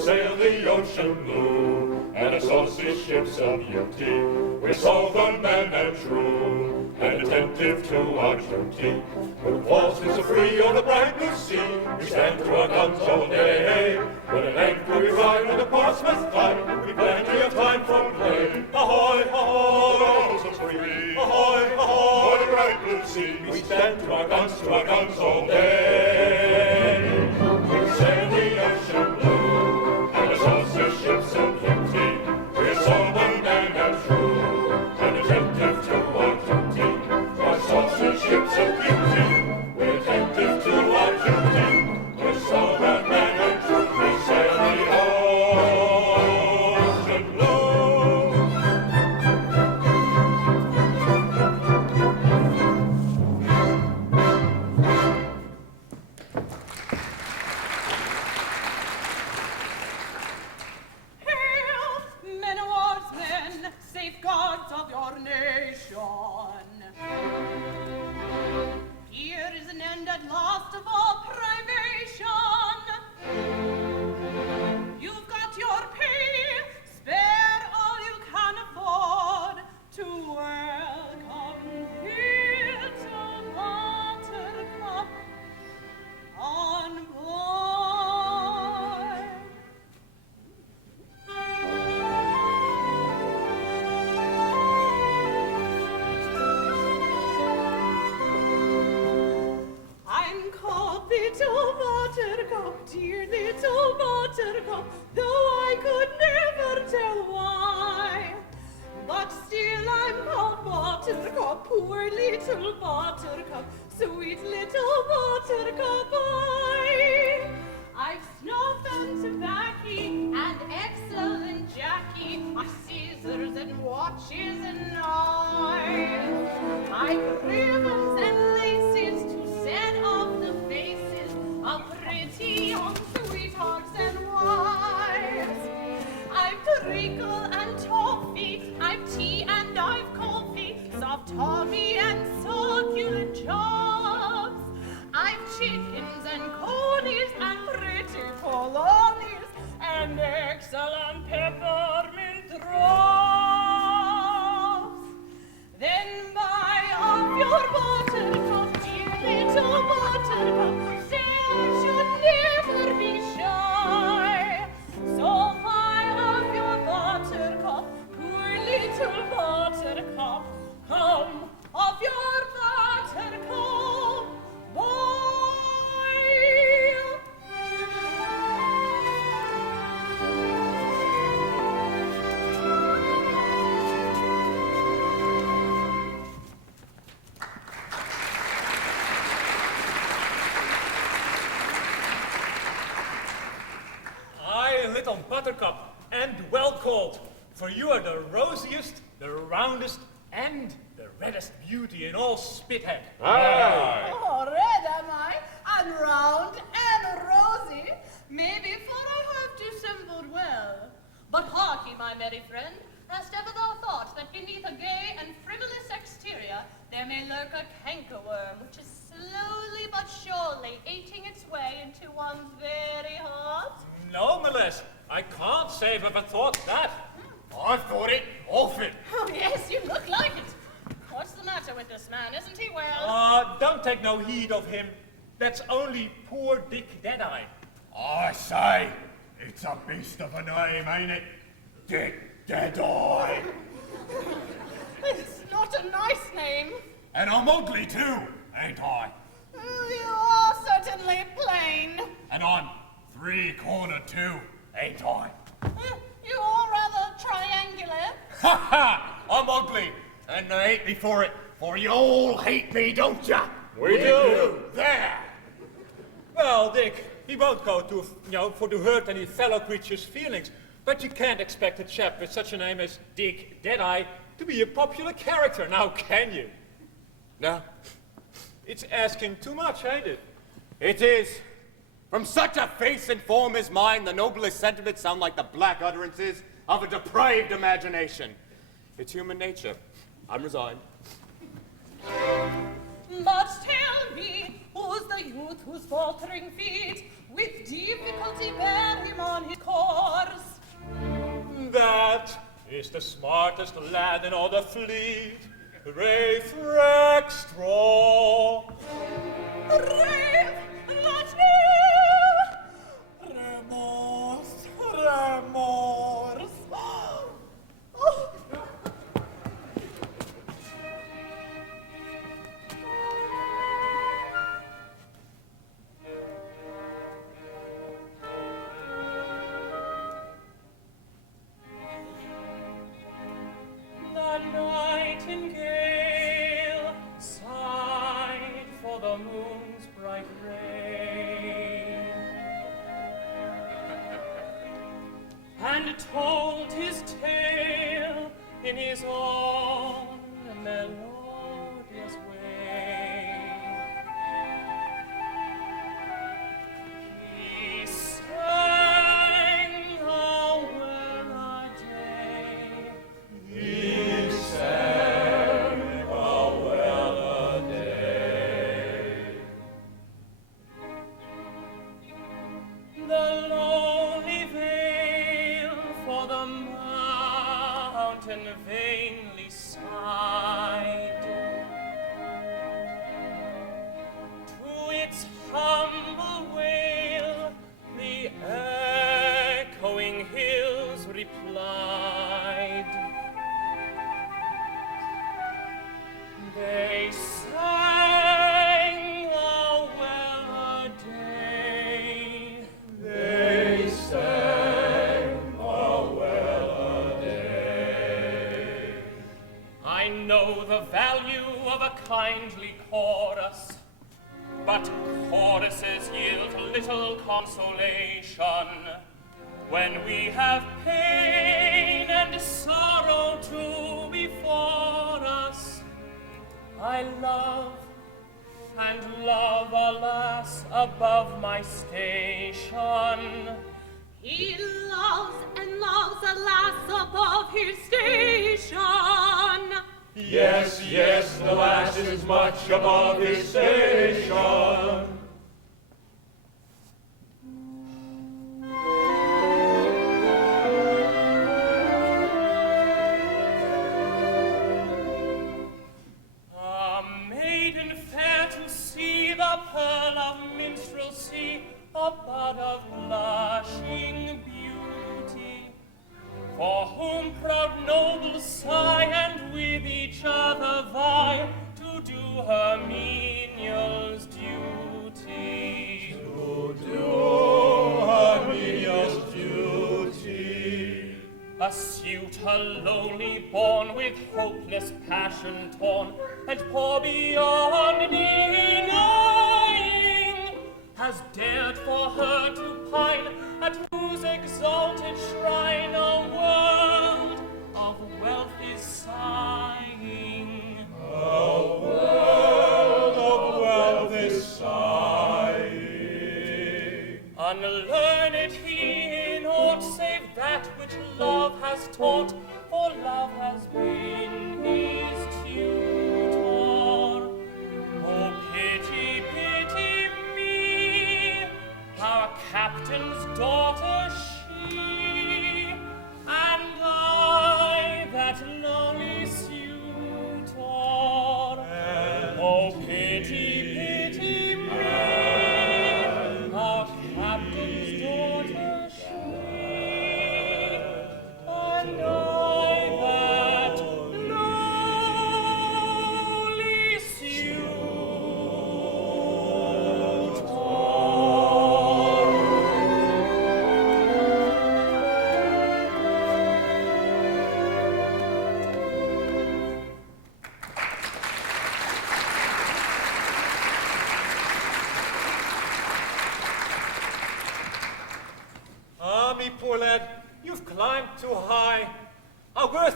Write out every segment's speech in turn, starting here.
Sail the ocean blue, and a saucy ship's of beauty. We're sober men and true, and attentive to our duty. When the walls is so free on the bright blue sea, we stand to our guns all day. When at anchor we ride on the Portsmouth tide, we plenty of time for play. Ahoy, ahoy, so free. Ahoy, ahoy, the bright blue sea. We stand to our guns all day. We sail the ocean blue, and the saucy ships of beauty. We're sober men and true, and attentive to our duty. Our saucy ships of beauty, we're attentive to our duty. We're sober men and true, we sail the ocean blue. Hail, men of warsmen, safeguards of your nation. Here is an end at last of all privation. You've got your pay, spare all you can afford to welcome here to Buttercup on board. I'm called Little Buttercup, dear Little Buttercup, though I could never tell why. But still I'm called Buttercup, poor Little Buttercup, sweet Little Buttercup I've snuff and tobacco and excellent Jackie, my scissors and watches and knives. I've ribbons and laces to set off the faces of pretty young sweethearts and wives. I've treacle and toffee, I've tea and I've coffee, soft tommy and succulent chops. I've chickens and conies and pretty polonies and excellent peppermint drops. Then buy up your buttercup, dear little buttercup, sailors should never be shy. So buy up your buttercup, poor little buttercup, come of your buttercup, boy. Aye, little buttercup, and well called, for you are the rosiest, the roundest, and the reddest beauty in all Spithead. Aye. Oh, red am I, and round, and rosy. Maybe for I have dissembled well. But hark ye, my merry friend, hast ever thou thought that beneath a gay and frivolous exterior there may lurk a cankerworm which is slowly but surely eating its way into one's very heart? No, Melissa, I can't say I've ever thought that. I've thought it often. Oh, yes, you look like it. What's the matter with this man? Isn't he well? Don't take no heed of him. That's only poor Dick Deadeye. I say, it's a beast of a name, ain't it? Dick Deadeye. It's not a nice name. And I'm ugly too, ain't I? You are certainly plain. And I'm three-cornered too, ain't I? You are rather triangular. Ha ha! I'm ugly, and they hate me for it. For you all hate me, don't ya? We do. There! Well, Dick, He won't go to, for to hurt any fellow creature's feelings. But you can't expect a chap with such a name as Dick Deadeye to be a popular character, now can you? No. It's asking too much, ain't it? It is. From such a face and form as mine, the noblest sentiments sound like the black utterances of a depraved imagination. It's human nature. I'm resigned. But tell me, who's the youth whose faltering feet with difficulty bear him on his course? That is the smartest lad in all the fleet, Rafe Rackstraw. Rafe, not now! Remorse, remorse. Oh. The nightingale sighed for the moon's bright ray, and told his tale in his own melodious way. He sang, "Oh, well a day." He sang, "Oh, well a day." The lonely vale for the mountain vainly sighed. To its humble wail the echoing hills replied. They sang, "Oh, well a day." They sang, "Oh, well a day." I know the value of a kindly chorus, but choruses yield little consolation when we have pain and sorrow too before us. I love, and love, alas, above my station. He loves and loves, alas, above his station. Yes, yes, the lass is much above his station. A maiden fair to see, the pearl of minstrelsy, a bud of blushing beauty, for whom proud nobles sigh and with each other vie to do her menial's duty. To do her menial's duty. A suitor lowly born, with hopeless passion torn, and poor beyond denying, has dared for her to pine, at whose exalted shrine a world of wealth is sighing. A world of wealth is sighing. Unlearned he in aught save that which love has taught, for love has been his tutor. Oh, pity, pity me, our captain's daughter she, and I, that lowly suitor. Oh, pity, pity me, our captain's daughter she, and I,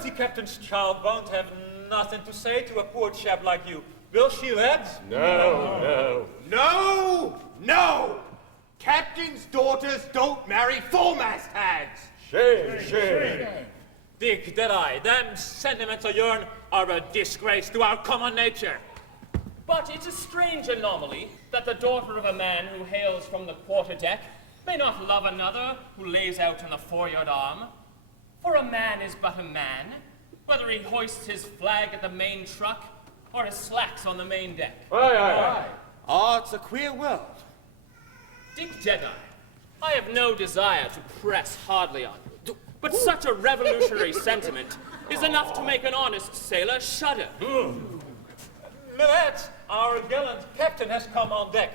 Sea Captain's child won't have nothing to say to a poor chap like you. Will she, lads? No! No! Captain's daughters don't marry foremast hags! Shame. Dick, Deadeye, them sentiments of yourn are a disgrace to our common nature. But it's a strange anomaly that the daughter of a man who hails from the quarterdeck may not love another who lays out in the foreyard arm. For a man is but a man, whether he hoists his flag at the main truck or his slacks on the main deck. Aye. Ah, it's a queer world. Dick Deadeye, I have no desire to press hardly on you, but such a revolutionary sentiment is enough to make an honest sailor shudder. My lads, our gallant captain has come on deck.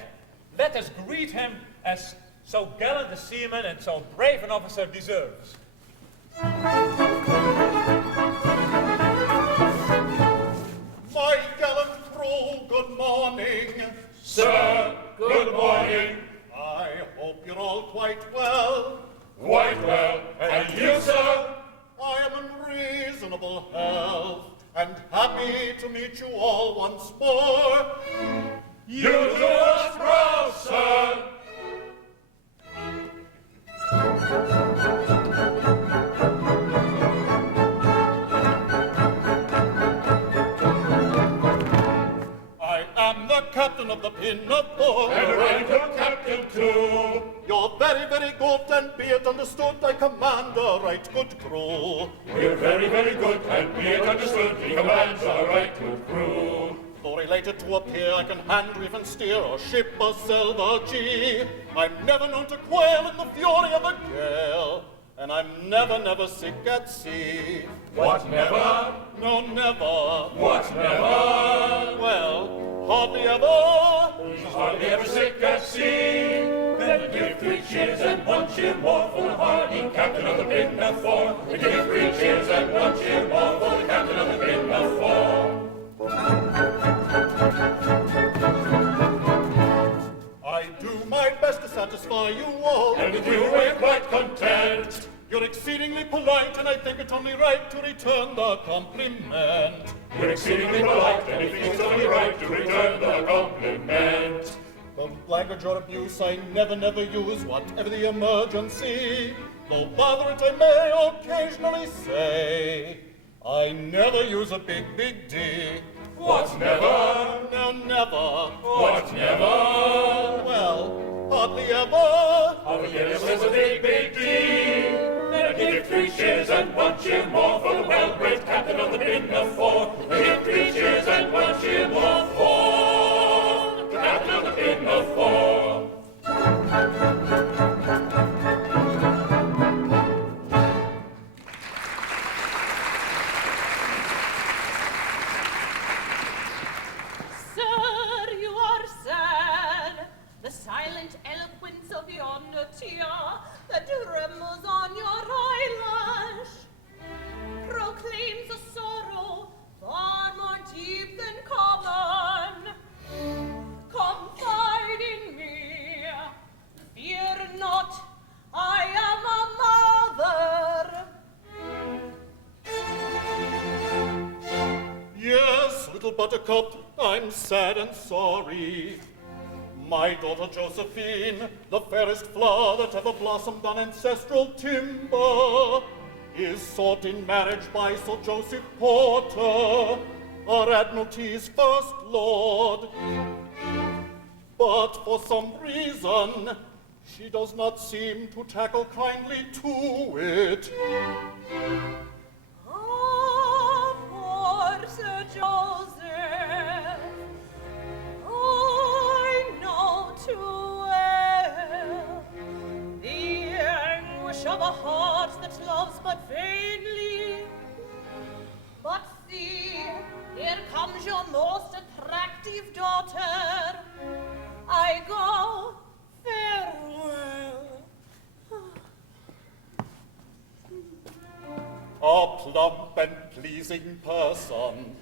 Let us greet him as so gallant a seaman and so brave an officer deserves. My gallant crew, good morning. Sir, good morning. I hope you're all quite well. Quite well. And you, sir? I am in reasonable health and happy to meet you all once more. You do us proud, sir. I am the captain of the Pinafore. And I'm your captain too. You're very, very good, and be it understood, I command a right good crew. We're very, very good, and be it understood, he commands a right good crew. Though related to a peer, I can hand, reef, and steer, or ship a silver G. I'm never known to quail in the fury of a gale, and I'm never, never sick at sea. What, never? No, never. What, never? Well, hardly ever. He's hardly ever sick at sea. Then give 3 cheers and 1 cheer more for the hardy captain of the Pinafore. Then give 3 cheers and 1 cheer more for the captain of the Pinafore. I do my best to satisfy you all, and with you we're quite content. You're exceedingly polite, and I think it only right to return the compliment. You're exceedingly polite, and I think it's only right to return the compliment. The language or abuse I never, never use, whatever the emergency. Though bother it I may occasionally say, I never use a big, big D. What, never? No, never. What, never? Well, hardly ever. Hardly ever is a big, big D. Then give 3 cheers and 1 cheer more for the well-bred captain of the Pinafore. Give 3 cheers and 1 cheer more for the captain of the Pinafore. Sir, you are sad. The silent eloquence of yonder tear that trembles on your eyelash proclaims a sorrow far more deep than common. Confide in me. Fear not, I am a mother. Yes, little buttercup, I'm sad and sorry. My daughter Josephine, the fairest flower that ever blossomed on ancestral timber, is sought in marriage by Sir Joseph Porter, our Admiralty's first lord. But for some reason, she does not seem to tackle kindly to it. Ah, poor Sir Joseph, I know too well the anguish of a heart that loves but vainly. But see, here comes your most attractive daughter. I go, farewell. A plump and pleasing person.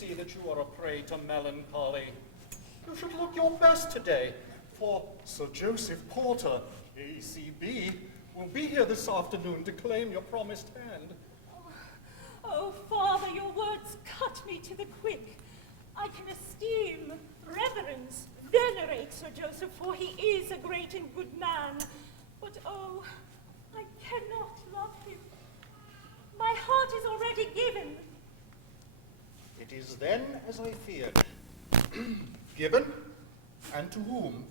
see that you are a prey to melancholy. You should look your best today, for Sir Joseph Porter, ACB, will be here this afternoon to claim your promised hand. Oh, Father, your words cut me to the quick. I can esteem, reverence, venerate Sir Joseph, for he is a great and good man. But oh, I cannot love him. My heart is already given. It is then as I feared. Given? And to whom?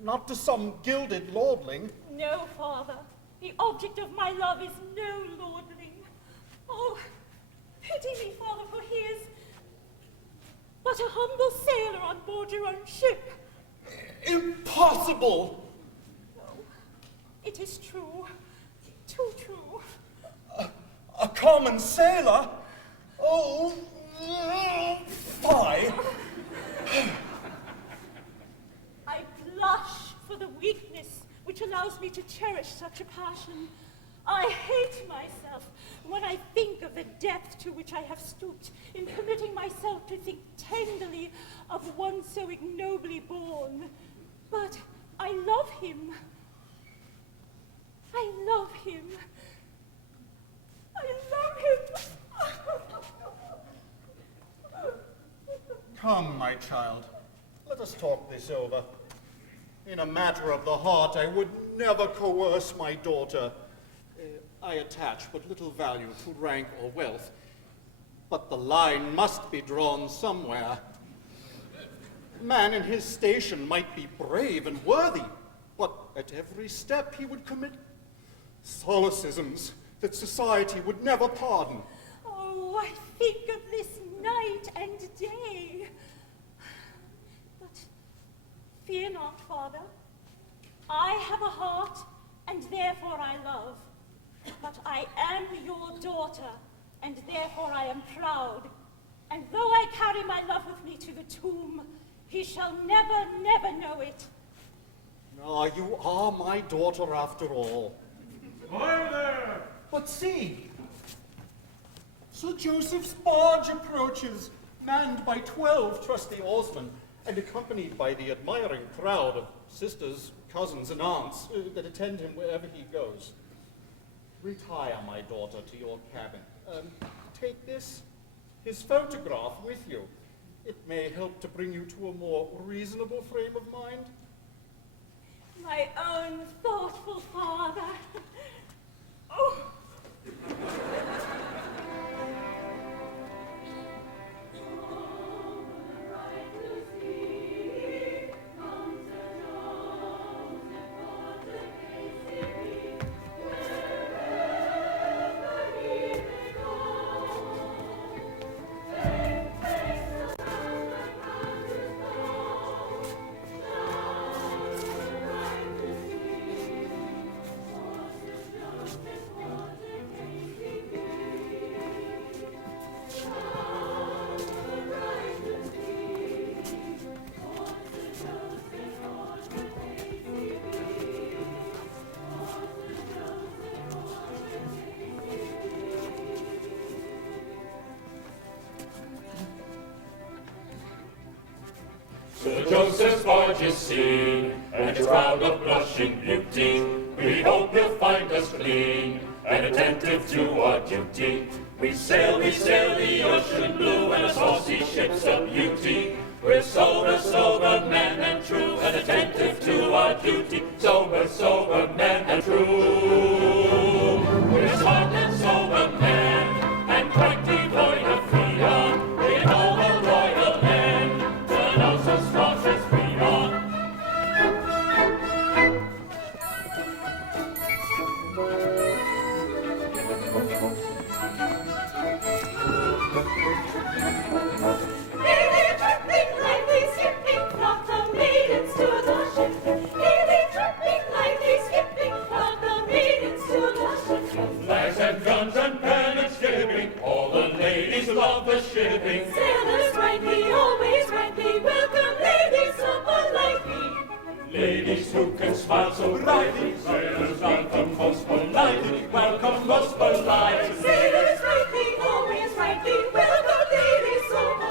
Not to some gilded lordling. No, Father. The object of my love is no lordling. Oh, pity me, Father, for he is but a humble sailor on board your own ship. Impossible! No, it is true. Too true. A common sailor? Oh, fie! I blush for the weakness which allows me to cherish such a passion. I hate myself when I think of the depth to which I have stooped in permitting myself to think tenderly of one so ignobly born. But I love him. I love him. I love him. Come, my child, let us talk this over. In a matter of the heart, I would never coerce my daughter. I attach but little value to rank or wealth, but the line must be drawn somewhere. A man in his station might be brave and worthy, but at every step he would commit solecisms that society would never pardon. Oh, I think of this night and day. But fear not, Father. I have a heart, and therefore I love. But I am your daughter, and therefore I am proud. And though I carry my love with me to the tomb, he shall never, never know it. Ah, you are my daughter after all. Hi there! But see, Sir Joseph's barge approaches, manned by 12 trusty oarsmen, and accompanied by the admiring crowd of sisters, cousins, and aunts that attend him wherever he goes. Retire, my daughter, to your cabin. Take this, his photograph, with you. It may help to bring you to a more reasonable frame of mind. My own thoughtful father. Oh! Sir Joseph's barge is seen, and its crowd of blushing beauty. We hope you'll find us clean, and attentive to our duty. We sail the ocean blue, and a saucy ship's a beauty. We're sober, sober men and true, and attentive to our duty. Sober, sober men and true. We're smart and sober men, and quite devoid of freedom. In all the royal land, none else as smart as we are. Love the shipping. Sailors rightly, always rightly, welcome ladies so politely. Ladies who can smile so brightly, sailors welcome most politely, welcome most politely. Sailors rightly, always rightly, welcome ladies so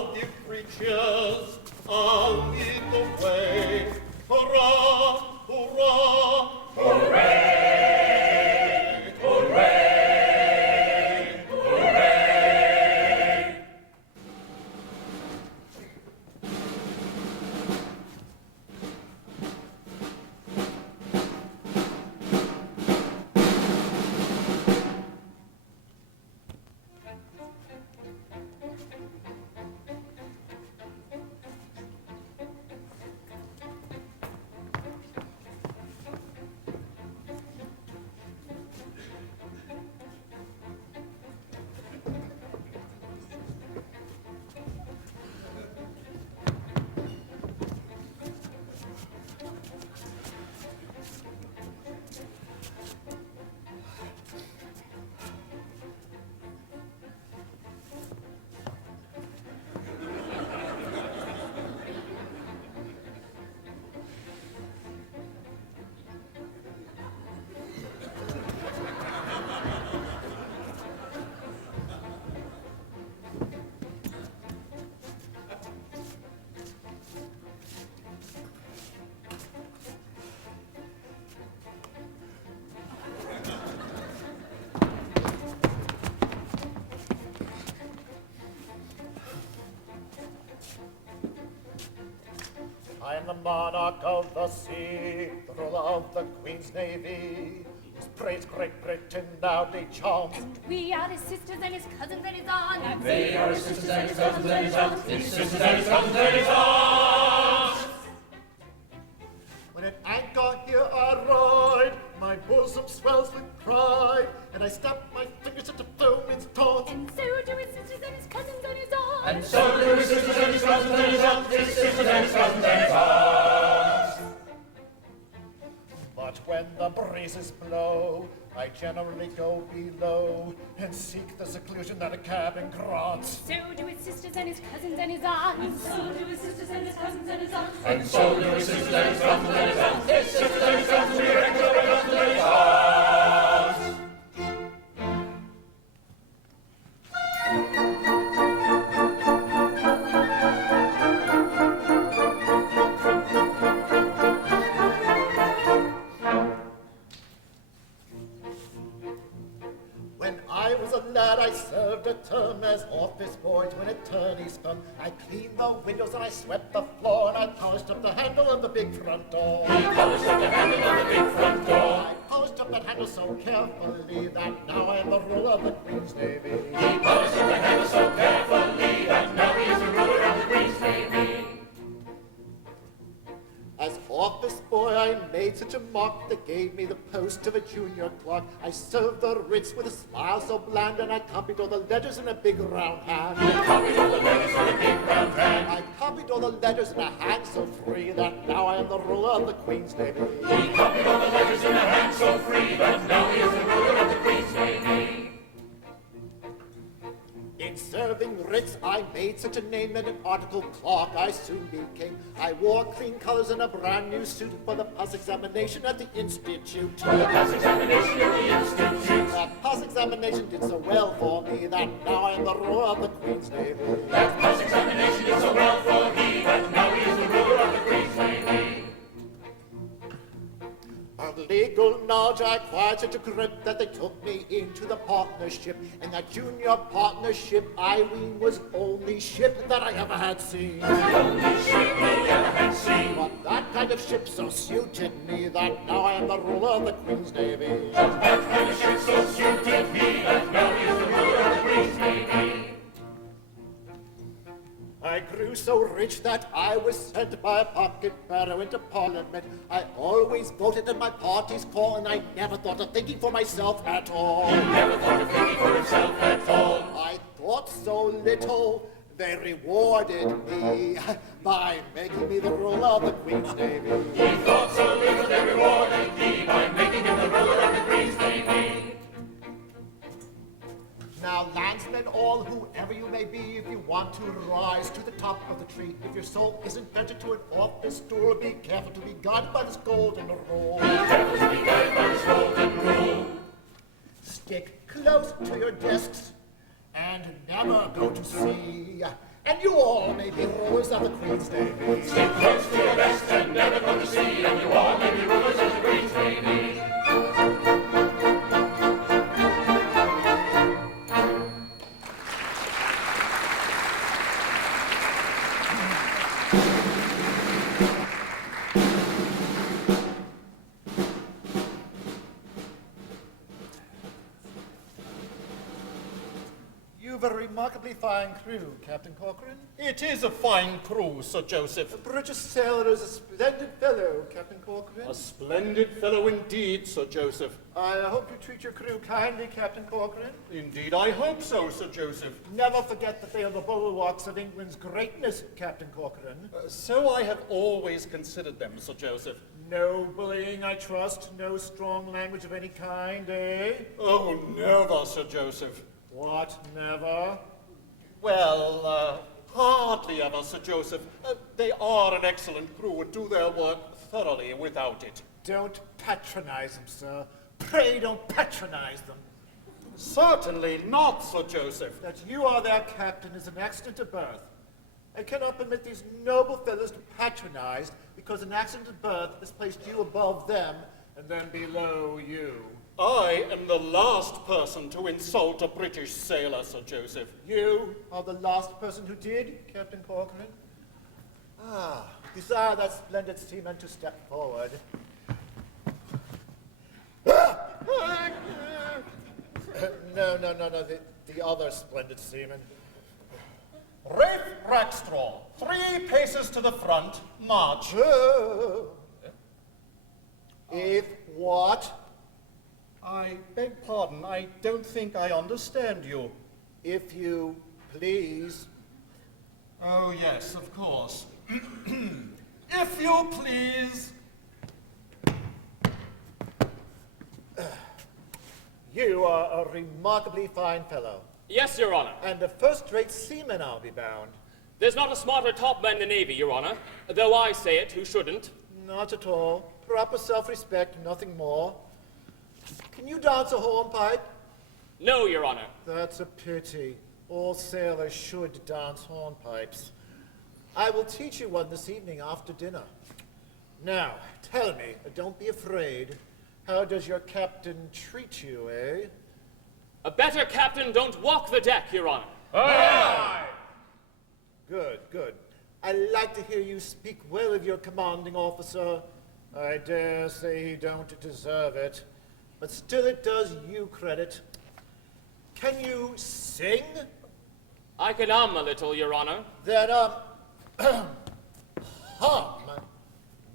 I'll give 3 cheers, I'll lead the way. Hurrah, hurrah, hooray! Hooray! Hooray! I am the monarch of the sea, the ruler of the Queen's Navy, whose praise Great Britain loudly chants. And we are his sisters and his cousins and his aunts. And they are his sisters and his cousins and his aunts. His sisters and his cousins and his aunts. When at anchor here I ride, my bosom swells with pride, and I snap my fingers at the foeman's taunt. And so do his sisters and his cousins and his aunts. And so do his sisters and his cousins and his aunts. His sisters and his cousins and his aunts. But when the breezes blow, I generally go below and seek the seclusion that a cabin grants. So do his sisters and his cousins and his aunts. And so do his sisters and his cousins and his aunts. And so do his sisters and his cousins and his aunts. His sisters and his cousins and his aunts. When I was a lad, I served a term as office boy to an attorney's firm. I cleaned the windows and I swept the floor, and I polished up the handle of the big front door. He polished up the handle of the big front door. I polished up that handle so carefully that now I am the ruler of the Queen's Navy. He polished up the handle so carefully that now he is the ruler of the Queen's Navy. As office boy, I made such a mark that gave me the post of a junior clerk. I served the writs with a smile so bland, and I copied all the letters in a big round hand. He copied all the letters in a big round hand. I copied all the letters in a hand so free that now I am the ruler of the Queen's Navy. He copied all the letters in a hand so free that now he is the ruler of the Queen's Navy. In serving writs, I made such a name that an article clerk I soon became. I wore clean colors and a brand new suit for the pass examination at the Institute. For the pass examination at the Institute. That pass examination did so well for me that now I am the ruler of the Queen's Navy. That pass examination did so well for me that now he is the ruler of the Queen's Navy. Of legal knowledge I acquired such a grip that they took me into the partnership. And that junior partnership, I ween, was only ship that I ever had seen. The only ship he ever had seen. But that kind of ship so suited me that now I am the ruler of the Queen's Navy. But that kind of ship so suited me that now he is the ruler of the Queen's Navy. I grew so rich that I was sent by a pocket barrow into Parliament. I always voted at my party's call, and I never thought of thinking for myself at all. He never thought of thinking for himself at all. I thought so little, they rewarded me by making me the ruler of the Queen's Navy. He thought so little, they rewarded me by making him the ruler of the Queen's Navy. Now, landsmen all, whoever you may be, if you want to rise to the top of the tree, if your soul isn't ventured to an office stool, be careful to be guided by this golden rule. Be careful to be guided by this golden rule. Stick close to your desks and never go to sea. and you all may be rulers of the Queen's Navy. Stick close to your best and never go to sea, and you all may be rulers of the Queen's Navy. You've a remarkably fine crew, Captain Corcoran. It is a fine crew, Sir Joseph. A British sailor is a splendid fellow, Captain Corcoran. A splendid fellow indeed, Sir Joseph. I hope you treat your crew kindly, Captain Corcoran. Indeed, I hope so, Sir Joseph. Never forget that they are the bulwarks of England's greatness, Captain Corcoran. So I have always considered them, Sir Joseph. No bullying, I trust. No strong language of any kind, eh? Oh, never, Sir Joseph. What, never? Well, hardly ever, Sir Joseph. They are an excellent crew and do their work thoroughly without it. Don't patronize them, sir. Pray don't patronize them. Certainly not, Sir Joseph. That you are their captain is an accident of birth. I cannot permit these noble fellows to patronize because an accident of birth has placed you above them and then below you. I am the last person to insult a British sailor, Sir Joseph. You are the last person who did, Captain Corcoran. Desire that splendid seaman to step forward. No, the other splendid seaman. Rafe Rackstraw, 3 paces to the front, march. If what? I beg pardon, I don't think I understand you. If you please. Oh, yes, of course. If you please. You are a remarkably fine fellow. Yes, Your Honor. And a first-rate seaman, I'll be bound. There's not a smarter topman in the Navy, Your Honor. Though I say it, who shouldn't? Not at all. Proper self-respect, nothing more. Can you dance a hornpipe? No, Your Honor. That's a pity. All sailors should dance hornpipes. I will teach you one this evening after dinner. Now, tell me, don't be afraid. How does your captain treat you, eh? A better captain don't walk the deck, Your Honor. Aye! Good. I like to hear you speak well of your commanding officer. I dare say he don't deserve it, but still it does you credit. Can you sing? I can a little, Your Honor. Then, hum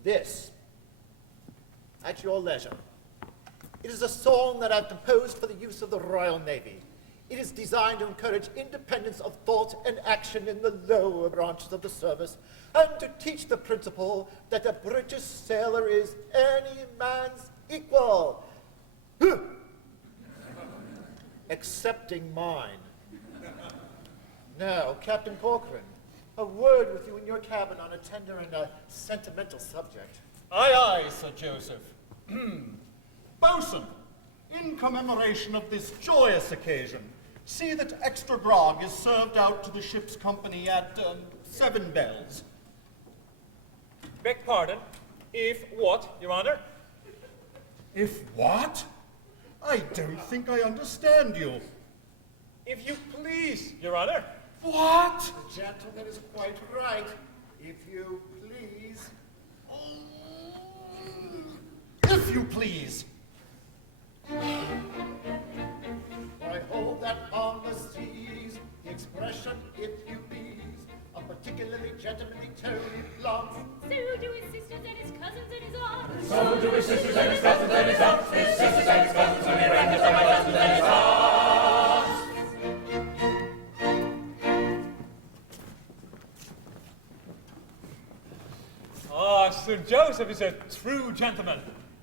this at your leisure. It is a song that I've composed for the use of the Royal Navy. It is designed to encourage independence of thought and action in the lower branches of the service, and to teach the principle that a British sailor is any man's equal, excepting mine. Now, Captain Corcoran, a word with you in your cabin on a tender and a sentimental subject. Aye, Sir Joseph. Bosun, in commemoration of this joyous occasion, see that extra grog is served out to the ship's company at 7 bells. Beg pardon. If what, Your Honor? If what? I don't think I understand you. If you please, Your Honor. What? The gentleman is quite right. If you please. If you please. I hold that on the seas, the expression, if you please, a particularly gentlemanly tone belongs. So do his sisters and his cousins and his aunts. So do his sisters and his cousins and his aunts. His sisters and his cousins and his aunts. And my cousins and his aunts. Sir Joseph is a true gentleman,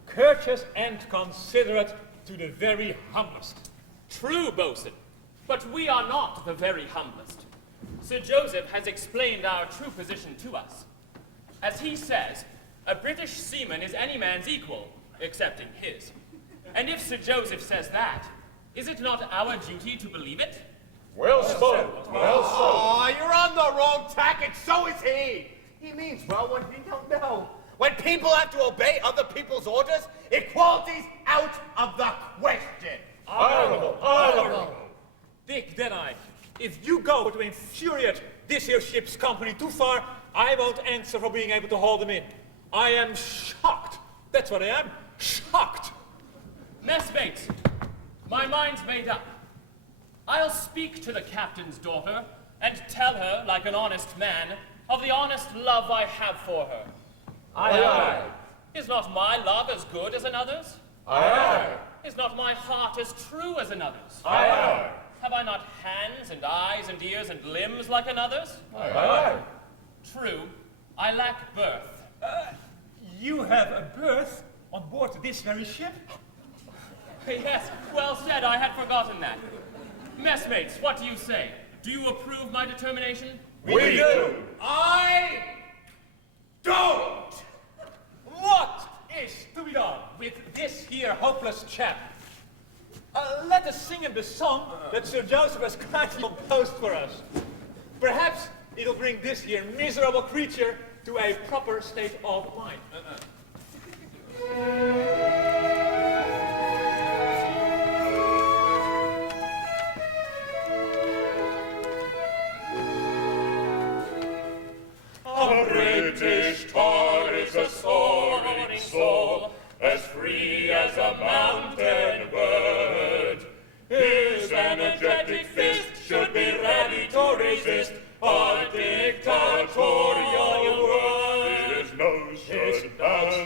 courteous and considerate to the very humblest. True, Bosun, but we are not the very humblest. Sir Joseph has explained our true position to us. As he says, a British seaman is any man's equal, excepting his. And if Sir Joseph says that, is it not our duty to believe it? Well spoken, well spoken. Oh, you're on the wrong tack, and so is he. He means well when he don't know. When people have to obey other people's orders, equality's out of the question. Honorable. Dick Denai, if you go to infuriate this here ship's company too far, I won't answer for being able to hold them in. I am shocked. That's what I am. Shocked. Messmates, my mind's made up. I'll speak to the captain's daughter and tell her, like an honest man, of the honest love I have for her. Aye. Is not my love as good as another's? Aye. Is not my heart as true as another's? Aye. Have I not hands and eyes and ears and limbs like another's? Aye. True, I lack birth. You have a berth on board this very ship? Yes, well said, I had forgotten that. Messmates, what do you say? Do you approve my determination? We do. I don't. What is to be done with this here hopeless chap? Let us sing him the song that Sir Joseph has kindly composed for us. Perhaps it'll bring this here miserable creature to a proper state of mind. A British tar is a soaring soul, as free as a mountain bird. His energetic fist should be ready to resist a dictatorial world. His nose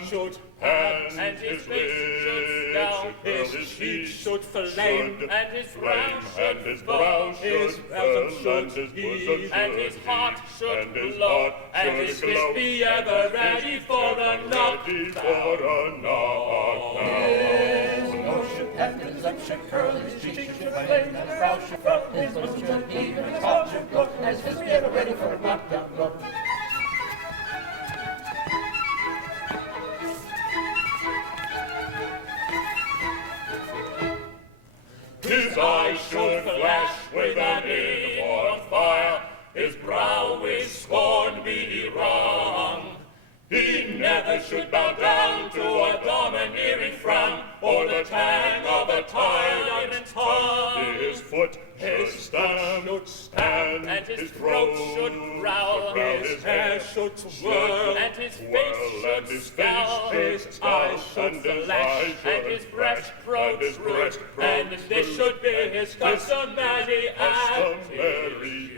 should pant, and his lips should scowl, his cheeks should flame, and his brow and his brow should swell, and his bosom and his heart should and his glow, heart and should his glow, fist be ever ready for a knock. ready for a knock. His nose should pant, his lips should curl, his cheeks should flame, and his brow should frown, his bosom should heave, and his heart should glow, and his fist be ever ready for a knockdown blow. His eyes should flash with an inborn fire, his brow with scorn be wrung. He never should bow down to a domineering frown, or the tang of a tyrant's tongue. His foot should stand, and his throat should growl, his hair should swirl, and his face should scowl, his eyes should flash, and his breast protrude, and this should be his customary attitude.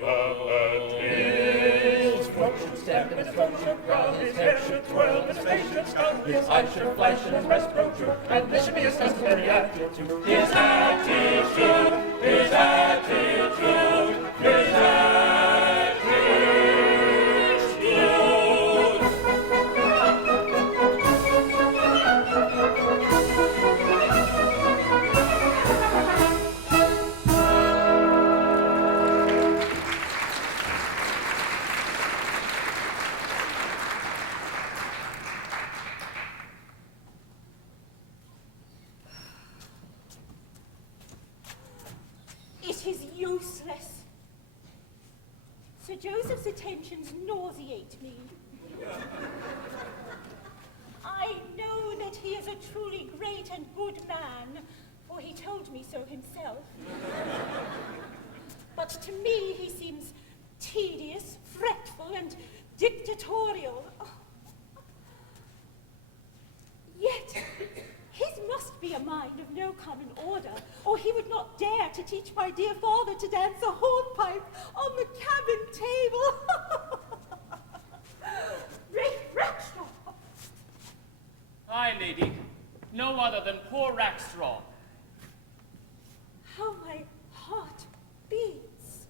His throat should stand, and his throat should growl, his hair should twirl, his face should scowl, his eyes should flash, and his breast protrude, and this should be his customary attitude. His attitude, his attitude, his attitude. It is useless. Sir Joseph's attentions nauseate me. I know that he is a truly great and good man, for he told me so himself. But to me he seems tedious, fretful, and dictatorial. Yet his must be a mind of no common order, or he would not dare to teach my dear father to dance a hornpipe on the cabin table. Rackstraw! Aye, lady, no other than poor Rackstraw. How my heart beats.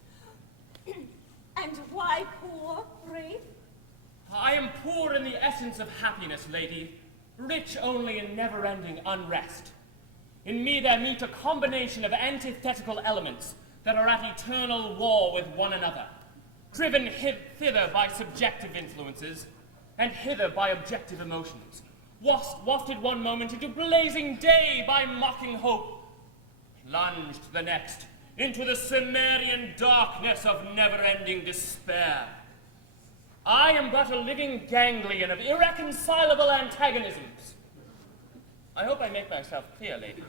And why poor, pray? I am poor in the essence of happiness, lady, rich only in never-ending unrest. In me there meet a combination of antithetical elements that are at eternal war with one another, driven thither by subjective influences, and hither by objective emotions, wafted one moment into blazing day by mocking hope, plunged the next into the Cimmerian darkness of never-ending despair. I am but a living ganglion of irreconcilable antagonisms. I hope I make myself clear, lady.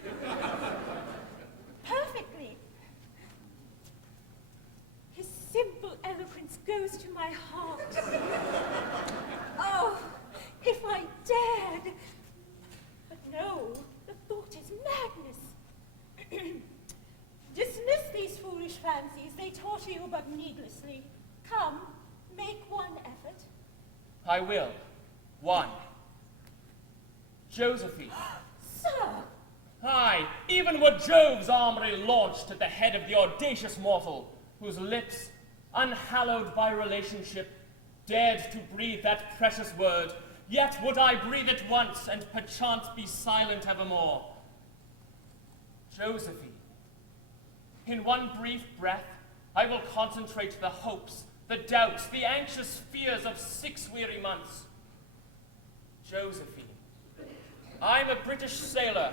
Perfectly. His simple eloquence goes to my heart. Oh, if I dared! But no, the thought is madness. Dismiss these foolish fancies. They torture you but needlessly. Come, make one effort. I will. One. Josephine. Sir! Aye, even were Jove's armory launched at the head of the audacious mortal, whose lips, unhallowed by relationship, dared to breathe that precious word, yet would I breathe it once and perchance be silent evermore. Josephine. In one brief breath, I will concentrate the hopes, the doubts, the anxious fears of 6 weary months. Josephine, I'm a British sailor,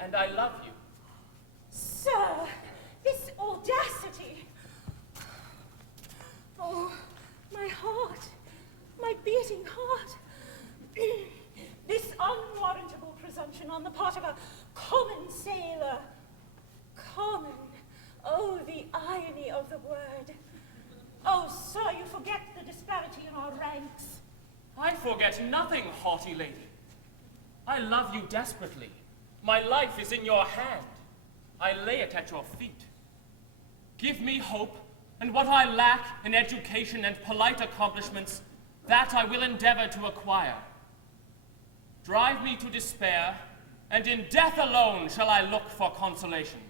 and I love you. Sir, this audacity! Oh, my heart, my beating heart. This unwarrantable presumption on the part of a common sailor. Common. Oh, the irony of the word. Oh, sir, you forget the disparity in our ranks. I forget nothing, haughty lady. I love you desperately. My life is in your hand. I lay it at your feet. Give me hope, and what I lack in education and polite accomplishments, that I will endeavor to acquire. Drive me to despair, and in death alone shall I look for consolation.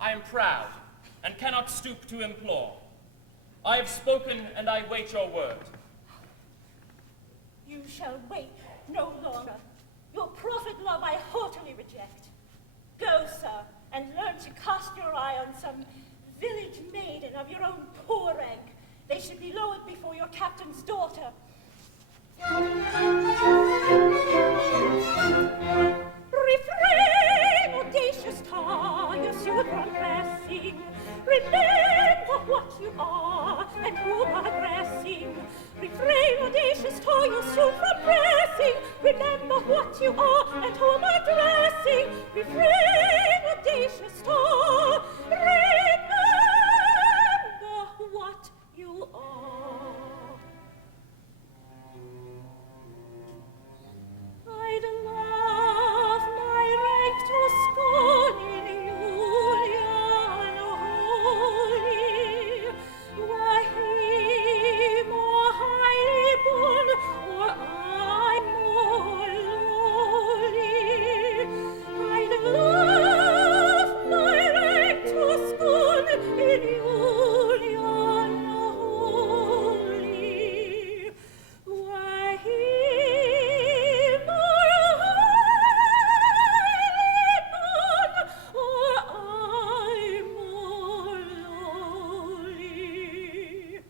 I am proud, and cannot stoop to implore. I have spoken, and I wait your word. You shall wait no longer. Your prophet love I haughtily reject. Go, sir, and learn to cast your eye on some village maiden of your own poor rank. They should be lowered before your captain's daughter. Refrain, audacious tar, your suit progressing. Remember what you are and whom addressing. Refrain, audacious tar, your suit progressing. Remember what you are and whom addressing. Refrain, audacious tar, remember what you are. I'd love my rank to scorn in Julian holy. Were he more highly born, or I more lowly? I'd love my rank to scorn in Julian holy. Were he more highly born, or I more lowly?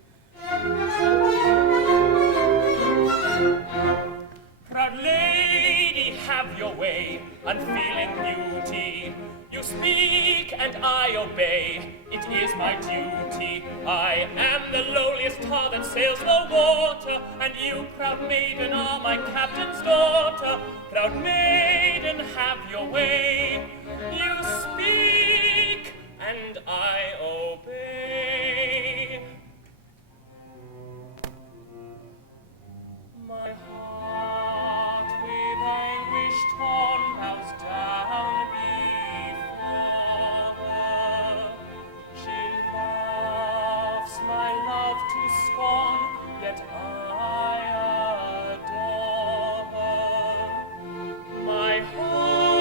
Proud lady, have your way, unfeeling beauty. You speak and I obey, it is my duty. I am the lowliest tar that sails the water, and you, proud maiden, are my captain's daughter. Proud maiden, have your way. You speak and I obey. My heart with anguish torn bows down before her. She laughs my love to scorn, yet I adore her. My heart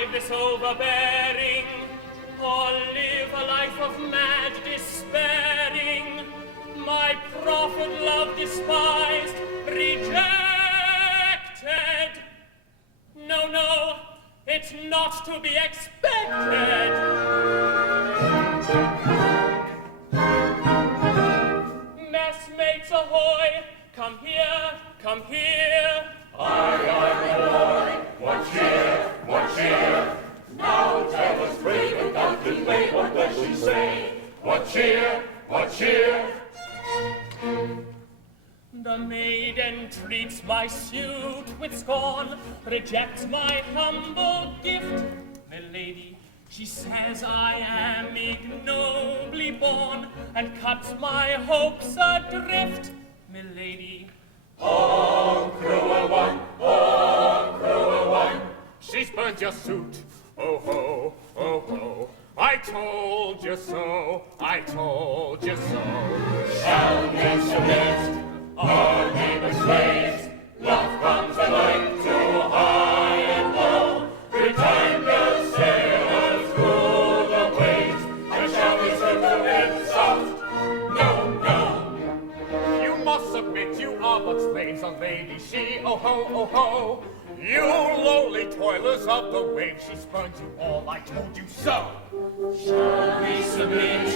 survive this overbearing, or live a life of mad despairing? My prophet love despised, rejected. No, no, it's not to be expected. Messmates ahoy, come here, come here. Aye, my boy, what cheer, what cheer. Now tell us brave without delay, what does she say? What cheer, what cheer. The maiden treats my suit with scorn, rejects my humble gift. Milady, she says I am ignobly born, and cuts my hopes adrift. Milady, oh, cruel one, oh, cruel one. She's burned your suit, oh ho, oh ho. I told you so, I told you so. Shall we submit our neighbors' slaves? Love comes alike to high and low. Return the sailors, rule the waves, and shall we serve to insult? No, no. You must submit, you are but slaves, a lady she, oh ho, oh ho. You lowly toilers of the waves, she spurns you all, I told you so. Shall we submit?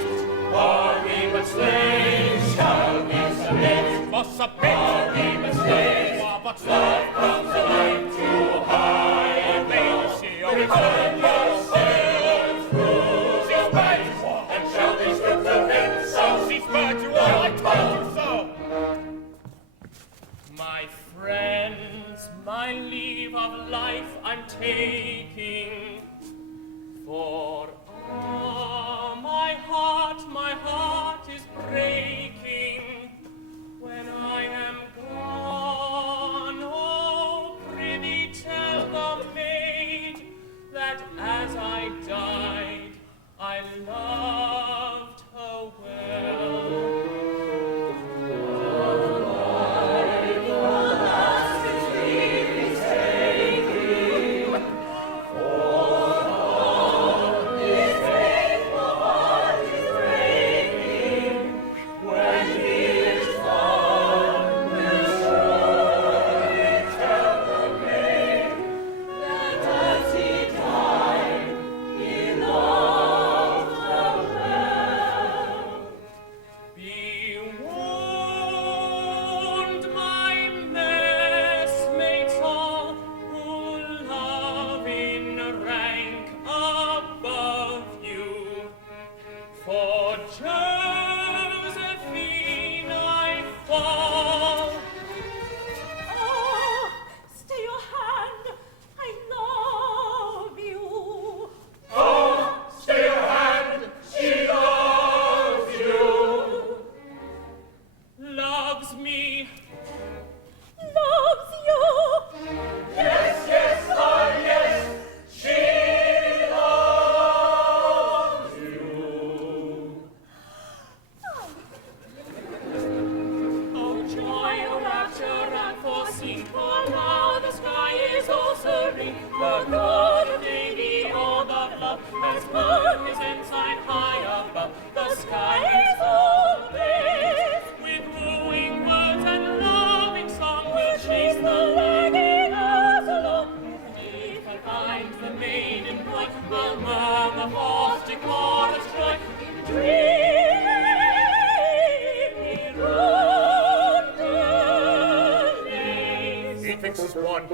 Are we but slaves? Shall we submit? You must submit. Are we but slaves? You are but slaves. Love comes alike to high and low. Return your sailors, rule your waves, and shall we strip to insult? She spurred you all, I told you so. my friends, my leave of life I'm taking. For my heart is breaking when I am gone. Oh, prithee tell the maid that as I died, I loved her well.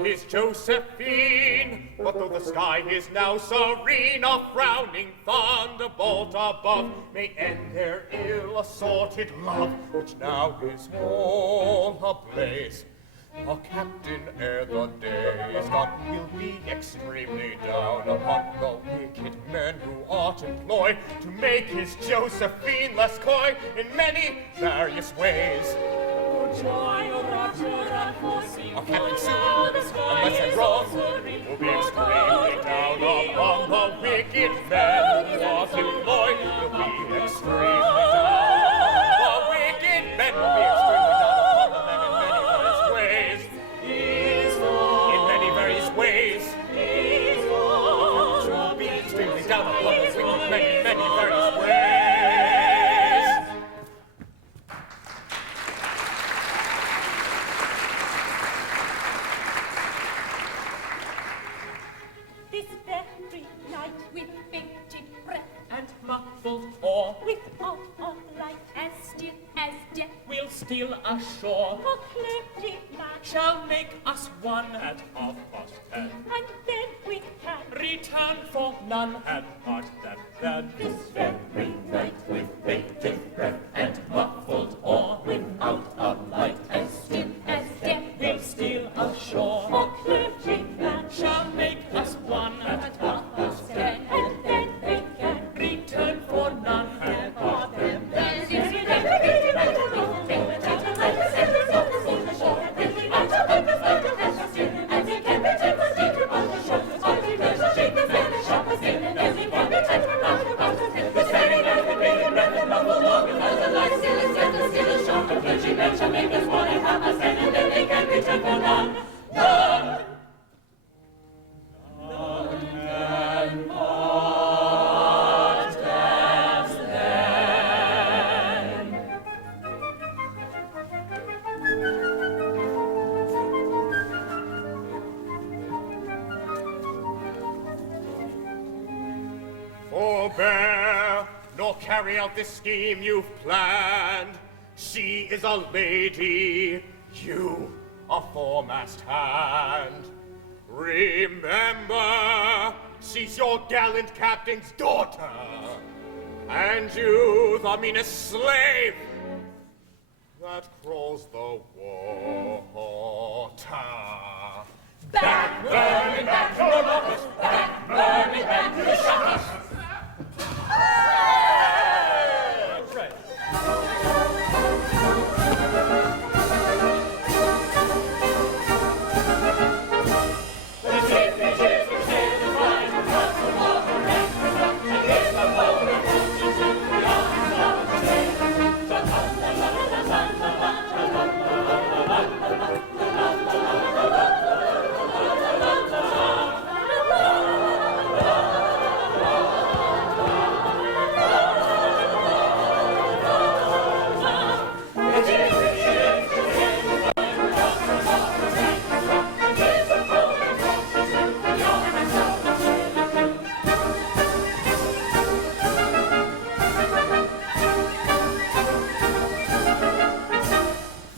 Is Josephine, but though the sky is now serene, a frowning thunderbolt above may end their ill-assorted love, which now is all ablaze. A captain ere the day is gone will be extremely down upon the wicked men who ought employ to make his Josephine less coy in many various ways. A captain soon, unless I'm wrong, will be extremely down upon the wicked men who ought employ will be extremely down. The wicked men will be extremely down upon the men in many various ways. In many various ways. ashore. Without a light as still as death, We'll steal ashore. a clergy man, Shall make us one At 10:30. and then we can return for none. And part that This very night with bated breath and muffled oar, without a light as still as death, We'll steal ashore. a clergy man, Shall make us one. at 10:30, and then we can return for none. part them. Then Forbear, nor carry out this scheme you've planned. She is a lady, you a foremast hand. Remember, she's your gallant captain's daughter, and you the meanest slave that crawls the water. back, burning back to our office, back, burning back to the shutters. That's right.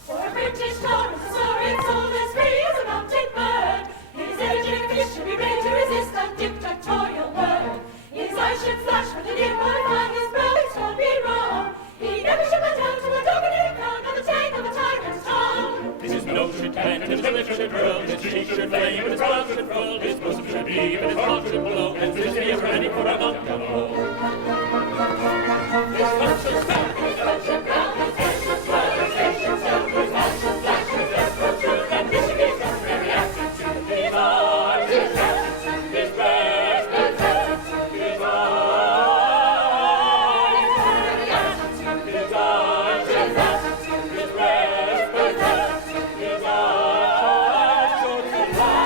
For a British lord, the soaring soul as free as a mountain bird. His energetic fist should be ready to resist a dictatorial word. His eyes should flash with an ear his brows don't be wrong. He never should bow down to a domineering crown on the tank of a tyrant's tongue. His nose should bend, his lips should curl, his cheek should flame, his brow should furl, his bosom should beam, and his heart should blow, and his ears ready for a thunderbolt. His foot should stamp, his foot should pound, his head should swell, his face should swell, his eyes should flash, his dress should true, and this is his very attitude. His eyes, his attitude, his breast, his attitude, his eyes, his attitude, his eyes, his attitude, his breast, his attitude, his eyes should flash.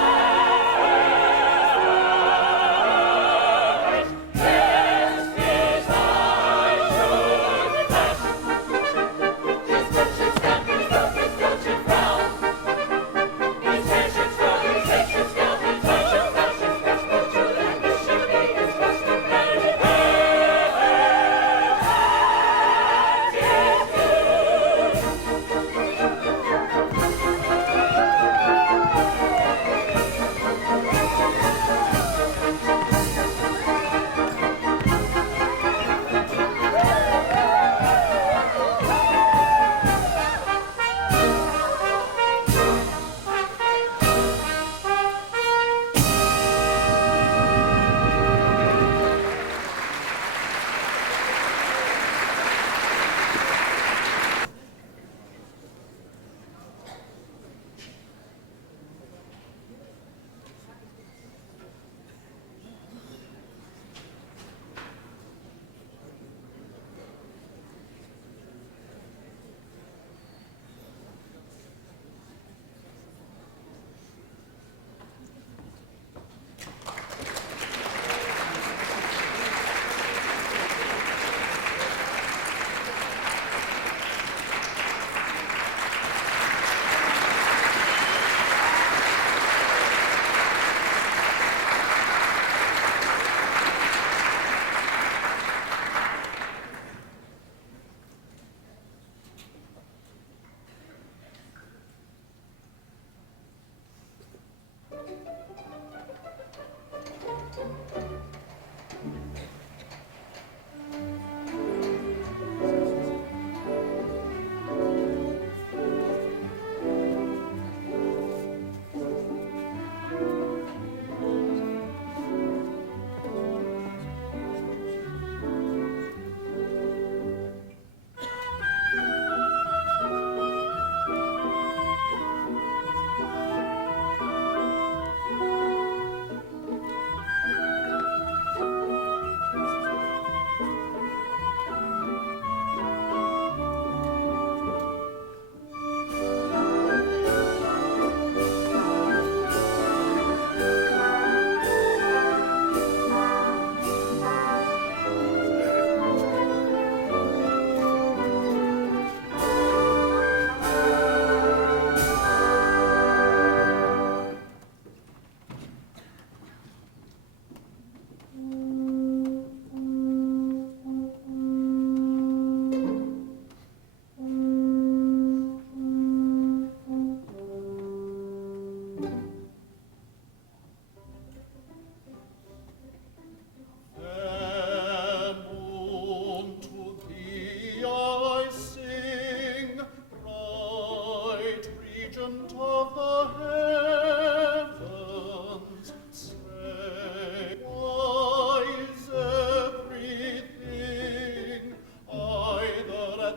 Yes, his eyes should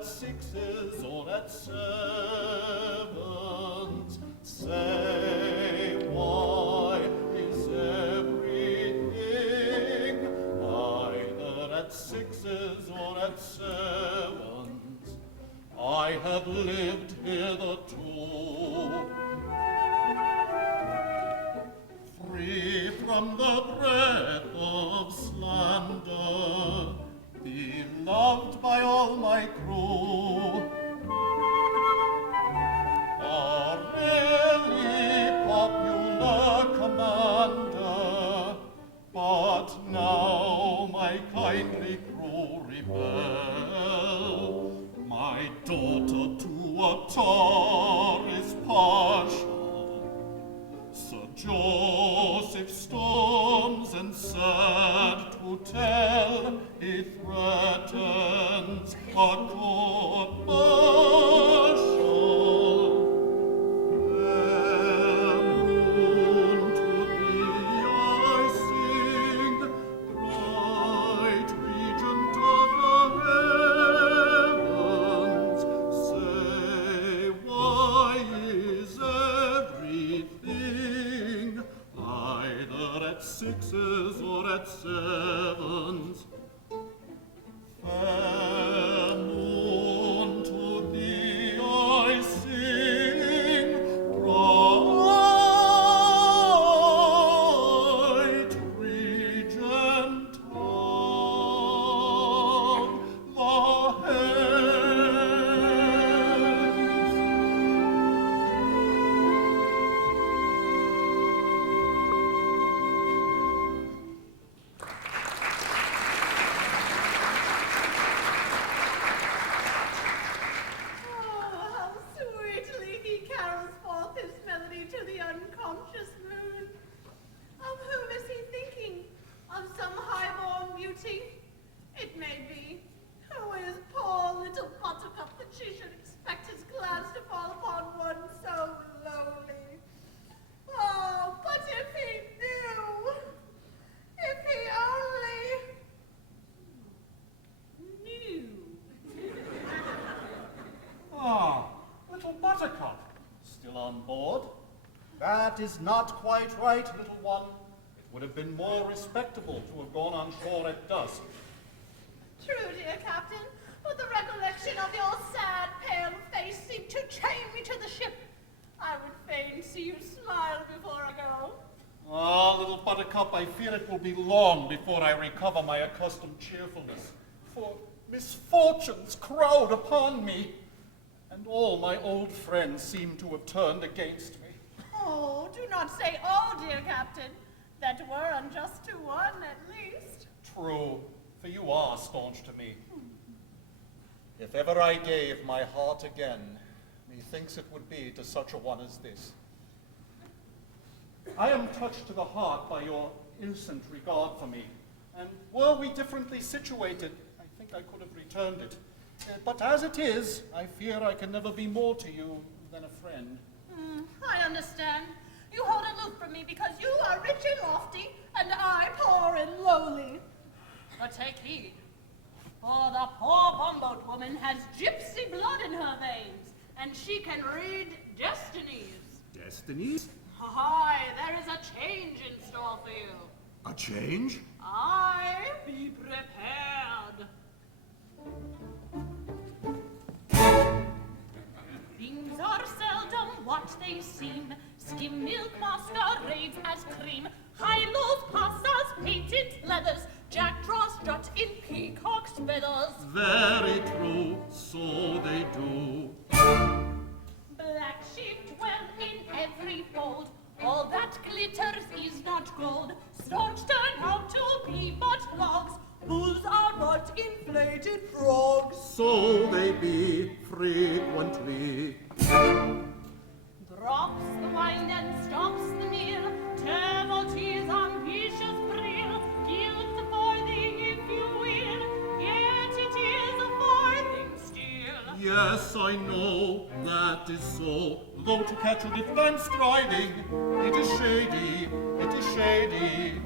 at sixes or at sevens. Say, why is everything either at sixes or at sevens? I have lived hitherto free from the breath of slander, beloved by all my crew. A really popular commander, but now my kindly crew rebel. My daughter to a tar is partial. Sir Joseph storms and sad to tell, he threatens a court martial. Fair moon, to thee I sing, bright regent of the heavens. Say, why is everything either at sixes or at sevens? Fair moon, to thee I sing, bright regent of the heavens. Oh, how sweetly he carols forth his melody to the unconscious moon. Of whom is he thinking? Of some high-born beauty? It may be. Who is poor little buttercup that she should expect his glance to fall upon one so lowly? Oh, but if he knew! If he only knew! Ah, little buttercup, still on board? That is not quite right, little one. It would have been more respectable to have gone on shore at dusk. True, dear Captain, but the recollection of your sad, pale face seemed to chain me to the ship. I would fain see you smile before I go. Ah, little buttercup, I fear it will be long before I recover my accustomed cheerfulness, for misfortunes crowd upon me, and all my old friends seem to have turned against me. Oh, do not say oh, dear Captain. That were unjust to one, at least. True, for you are staunch to me. If ever I gave my heart again, methinks it would be to such a one as this. I am touched to the heart by your innocent regard for me, and were we differently situated, I think I could have returned it. But as it is, I fear I can never be more to you than a friend. I understand. You hold aloof from me because you are rich and lofty, and I poor and lowly. But take heed, for the poor bumboat woman has gypsy blood in her veins, and she can read destinies. Destinies? Aye, there is a change in store for you. A change? Aye, be prepared. Things are seldom what they seem. Skim milk masquerades as cream. High-lows pass as painted leathers. Jack draws strut in peacock's feathers. Very true, so they do. Black sheep dwell in every fold. All that glitters is not gold. Stones turn out to be but logs. Bulls are but inflated frogs. So they be frequently. Drops the wine and stops the meal. Devotees ambitious prill. Guilt the farthing if you will. Yet it is a farthing still. Yes, I know that is so. Though to catch a lift I'm striving, it is shady, it is shady.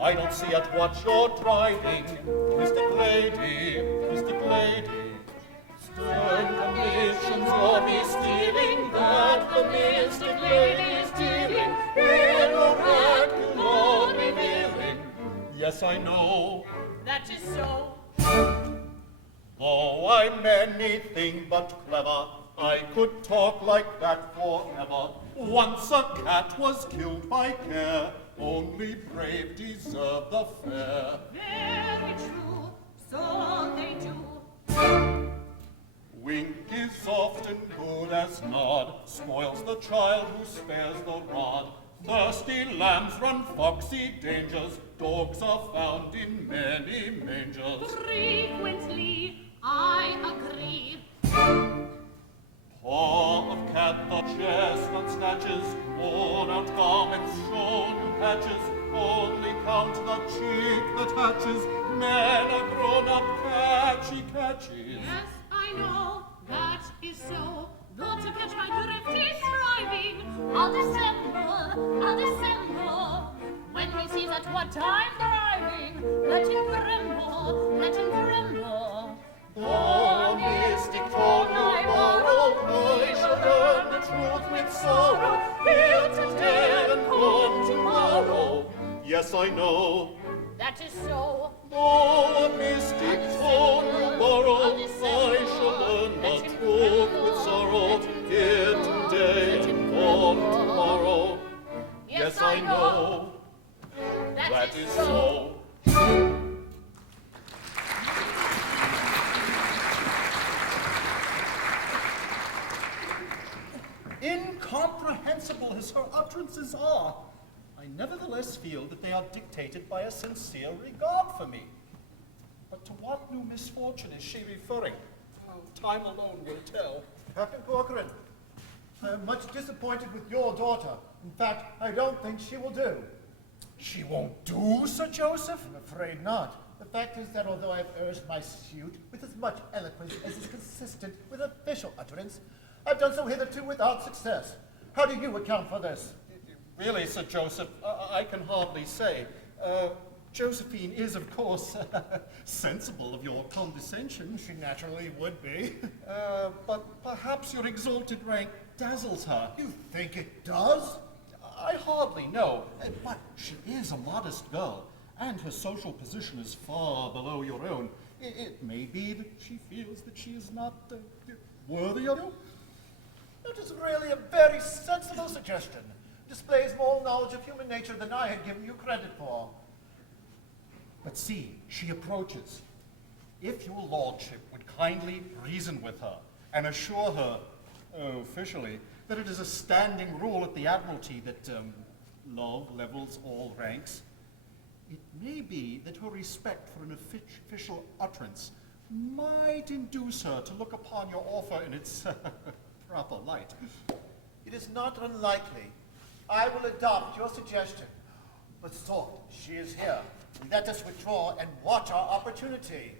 I don't see at what you're driving, Mr. Glady, Mr. Glady. Stay. visions of his stealing, that the mystic lady's dealing in oracular revealing. Yes, I know That is so. though I'm anything but clever, I could talk like that forever. Once a cat was killed by care, only brave deserve the fair. Very true, so they do. Wink is often good as nod, spoils the child who spares the rod. Thirsty lambs run foxy dangers, dogs are found in many mangers. Frequently, I agree. Paw of cat the chestnut snatches, worn out garments show new patches, only count the cheek that hatches, men are grown up catchy catches. Yes, I know that is so. Though to catch my drift is striving, I'll dissemble. When he sees at what I'm driving, let him tremble. Oh, mystic tone you borrow, I shall learn the truth with sorrow, here today and gone tomorrow. Yes, I know. That is so. Oh, a mystic tone you borrow, I shall learn the truth with sorrow, here today and gone tomorrow. Yes, I know. That is so. Incomprehensible as her utterances are, I nevertheless feel that they are dictated by a sincere regard for me. But to what new misfortune is she referring? Oh, time alone will tell. Captain Corcoran, I am much disappointed with your daughter. In fact, I don't think she will do. She won't do, Sir Joseph? I'm afraid not. The fact is that although I've urged my suit with as much eloquence as is consistent with official utterance, I've done so hitherto without success. How do you account for this? Really, Sir Joseph, I can hardly say. Josephine is, of course, sensible of your condescension. She naturally would be. But perhaps your exalted rank dazzles her. You think it does? I hardly know, but she is a modest girl, and her social position is far below your own. It may be that she feels that she is not worthy of you. That is really a very sensible suggestion. Displays more knowledge of human nature than I had given you credit for. But see, she approaches. If your lordship would kindly reason with her and assure her, officially, that it is a standing rule at the Admiralty that love levels all ranks, it may be that her respect for an official utterance might induce her to look upon your offer in its proper light. It is not unlikely. I will adopt your suggestion. But so, she is here. Let us withdraw and watch our opportunity.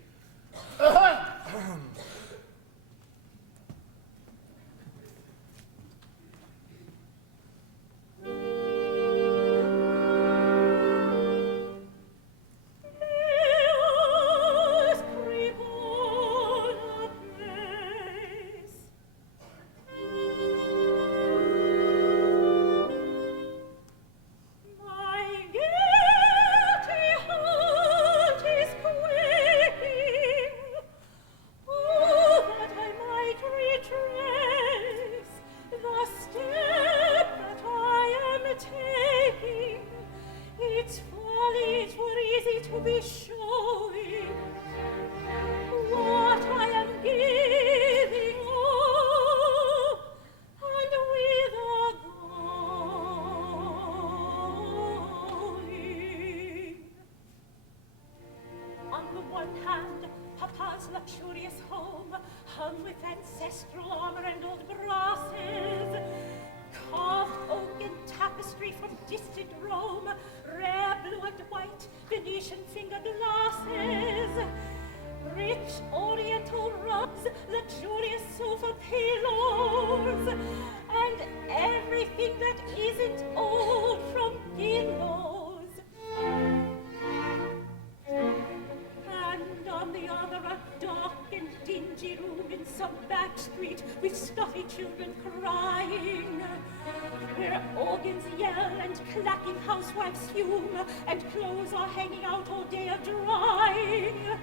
street with stuffy children crying, where organs yell and clacking housewives fume, and clothes are hanging out all day a drying,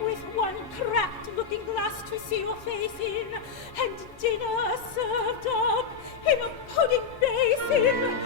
with one cracked looking glass to see your face in, and dinner served up in a pudding basin.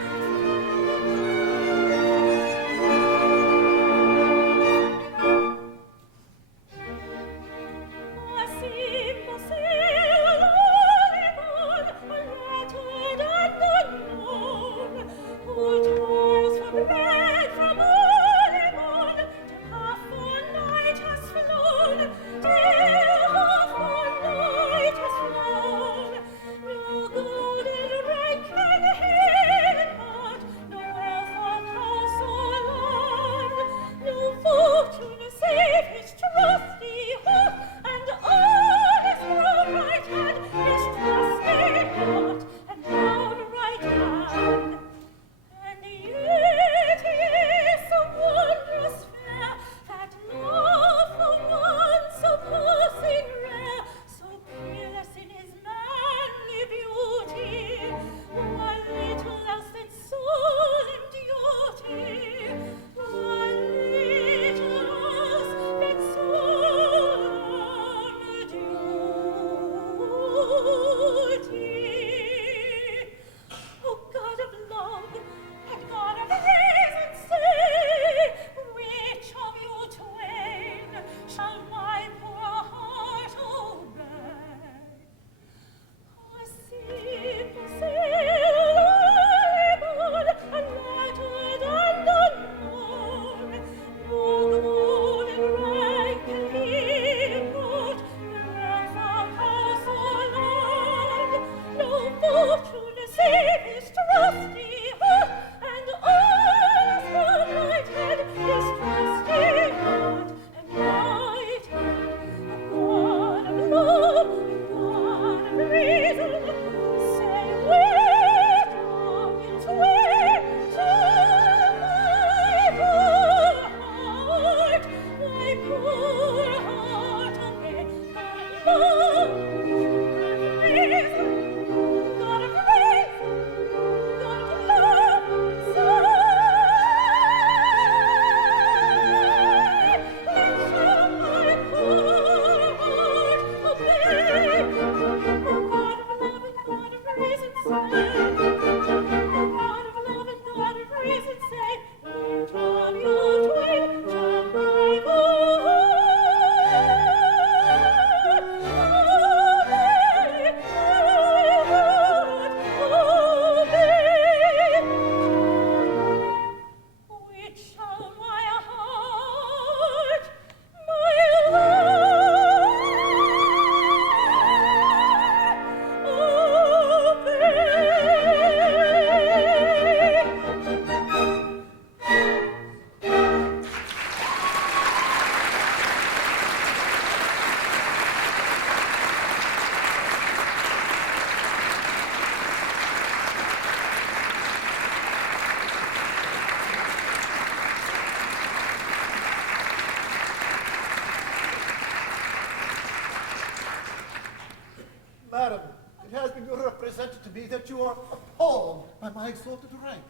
Madam, it has been represented to me that you are appalled by my exalted rank.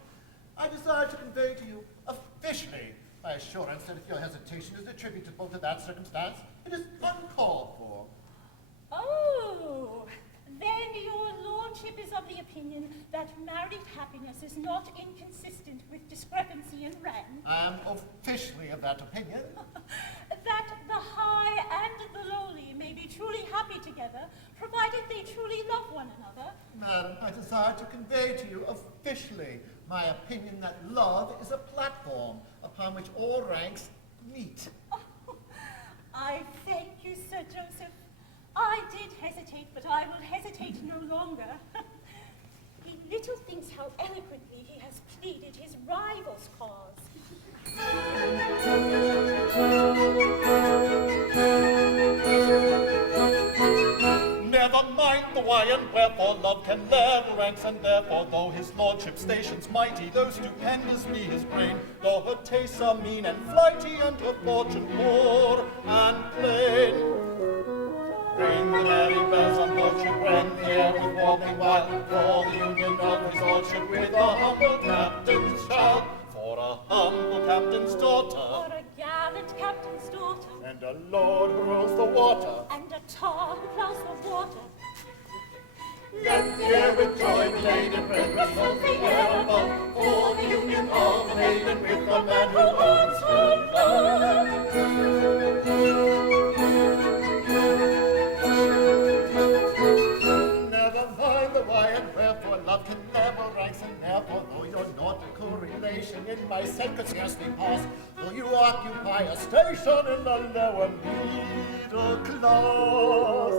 I desire to convey to you officially my assurance that if your hesitation is attributable to that circumstance, it is uncalled for. Oh, then your lordship is of the opinion that married happiness is not inconsistent with discrepancy in rank. I am officially of that opinion. That the high and the lowly may be truly happy together, provided they truly love one another. Madam, I desire to convey to you officially my opinion that love is a platform upon which all ranks meet. Oh, I thank you, Sir Joseph. I did hesitate, but I will hesitate no longer. He little thinks how eloquently he has pleaded his rival's cause. Never mind the why and wherefore, love can level ranks, and therefore, though his lordship station's mighty, though stupendous be his brain, though her tastes are mean and flighty, and her fortune poor and plain, ring the merry bells on a lord who rules the water, and a tar who plows the water. Let the air with joy be laden, reverence of the air above, for the union of a maiden with a man who owns her love. Never mind the why and wherefore, love can never rise and never, though your nautical relation in my sight could scarcely pass, though you occupy a station in the lower middle class.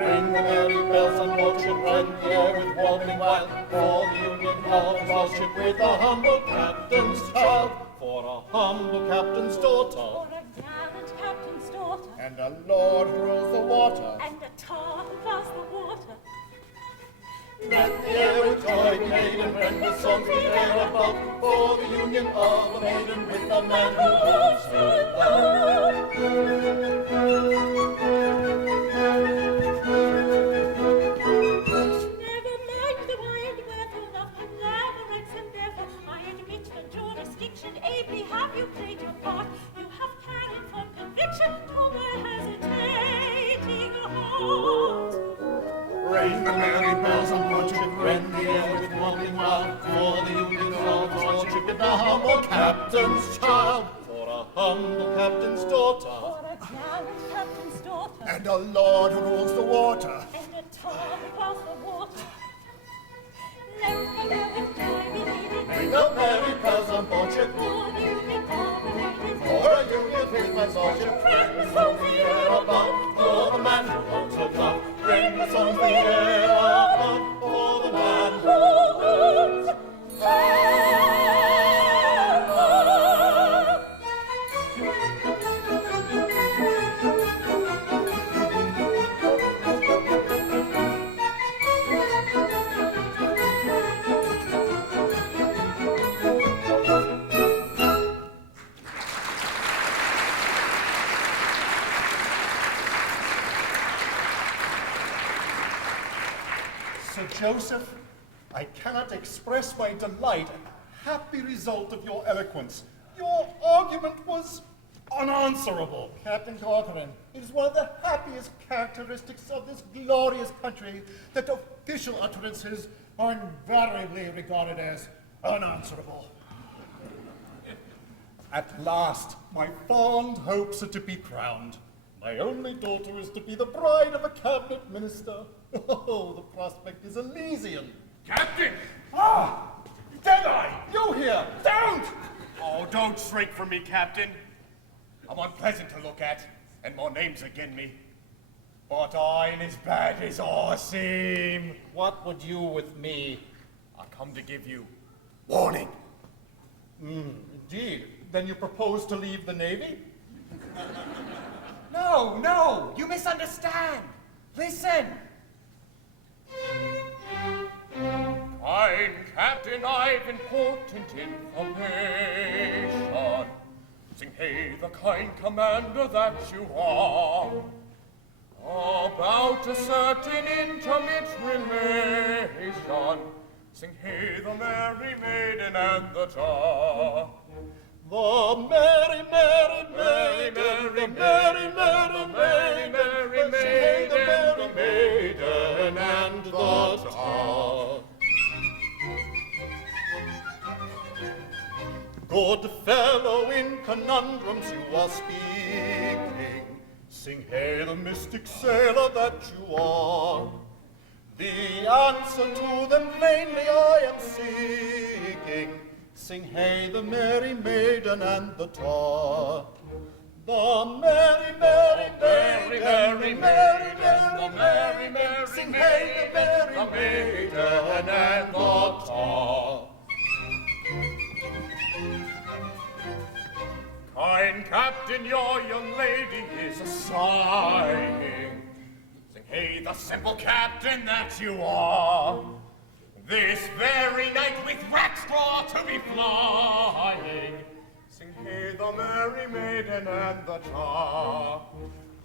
Ring the merry bells and motion, rend the air with warming wild, for the union of fellowship with a humble captain's child, for a humble captain's daughter, For a gallant captain's daughter, and a lord who rules the water. and a tar who plows the water. Let the air with joy be laden, rend the songs of the air above, for the union of a maiden with a man who owns her love. Never mind the why and wherefore, love can never rise, and therefore I admit the jurisdiction. Ably have you played your part. You have carried for conviction to my hesitating heart. Ring the merry bells and motion, rend the air with warming wild, for the union of fellowship with the humble captain's child, for a humble captain's daughter, For a gallant captain's daughter, and a lord who rules the water. and a tar who plows the water. Let the air with joy be laden, Ring the merry bells and motion, for the union of a maiden. for a union with my lordship. Ring the songs of the air above, for the man who owns her love. Ring the songs of the air above, for the man who owns her love. Sir Joseph, I cannot express my delight at the happy result of your eloquence. Your argument was unanswerable. Captain Corcoran, it is one of the happiest characteristics of this glorious country that official utterances are invariably regarded as unanswerable. At last, my fond hopes are to be crowned. My only daughter is to be the bride of a cabinet minister. Oh, the prospect is Elysian. Captain! Ah! Deadeye! You here! Don't! Oh, don't shrink from me, Captain. I'm unpleasant to look at, and my name's agin me. But I ain't as bad as I seem. What would you with me? I come to give you warning. Indeed. Then you propose to leave the Navy? No, you misunderstand. Listen. Kind Captain, I've important information. Sing hey, the kind commander that you are, about a certain intimate relation. Sing hey, the merry maiden and the tar. The merry, merry maiden, the merry, merry maiden, the maiden and the tar. Good fellow, in conundrums you are speaking. Sing hey, the mystic sailor that you are. The answer to them vainly I am seeking. Sing hey, the merry maiden and the tar. The merry, merry maiden, the merry, merry maiden, sing hey, the merry maiden and the tar. Kind Captain, your young lady is a sighing. Sing hey, the simple captain that you are. This very night with rat straw to be flying. Sing hey, the merry maiden and the tar.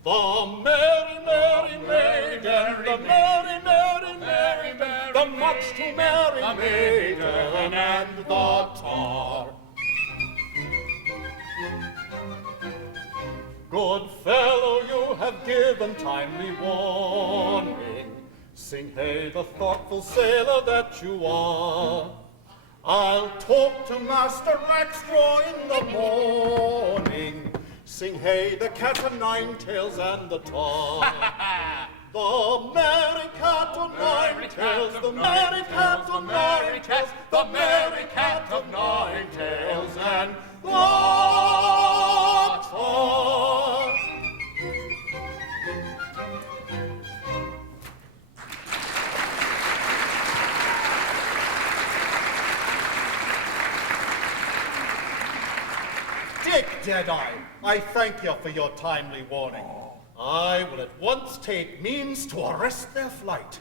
The merry, merry maiden, the merry, merry maiden, the much too merry maiden and the tar. Good fellow, you have given timely warning. Sing hey, the thoughtful sailor that you are. I'll talk to Master Rackstraw in the morning. Sing hey, the cat o' nine tails and the tar. The merry cat o' nine tails, the merry cat o' nine tails, the merry cat of nine tails and the tar. Dick Deadeye, I thank you for your timely warning. I will at once take means to arrest their flight.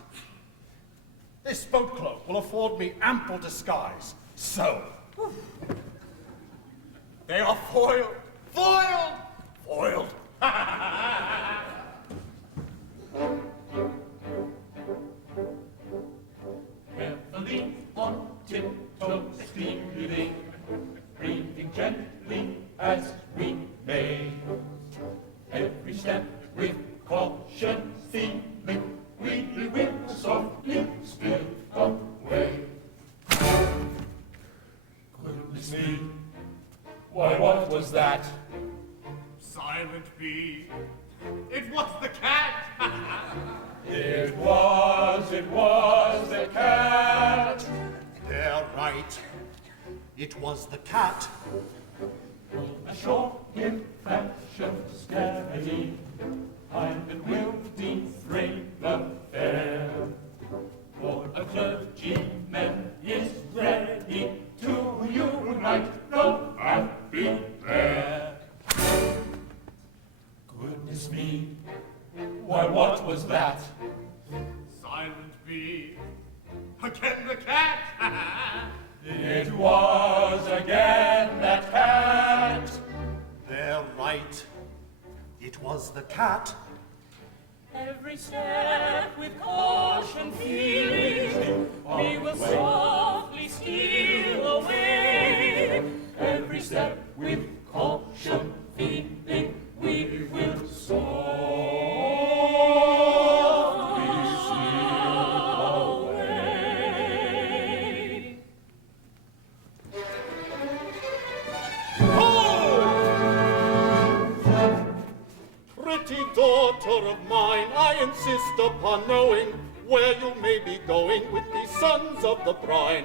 This boat cloak will afford me ample disguise. So, they are foiled, foiled, foiled. Carefully on tiptoe stealing, breathing gently as we may. Every step with caution feeling, we will softly steal away. Goodness me, why what was that? Silent be. It was the cat. It was the cat. They're right. It was the cat. Ashore in fashion scary, time and will defray the fair. For a clergyman is ready to unite the happy pair. Goodness me, why what was that? Silent be. Again the cat. It was again that cat. They're right. It was the cat. Every step with caution feeling, we will softly steal away. Every step with caution feeling, we will softly steal away. Pretty daughter of mine, I insist upon knowing where you may be going with the sons of the brine.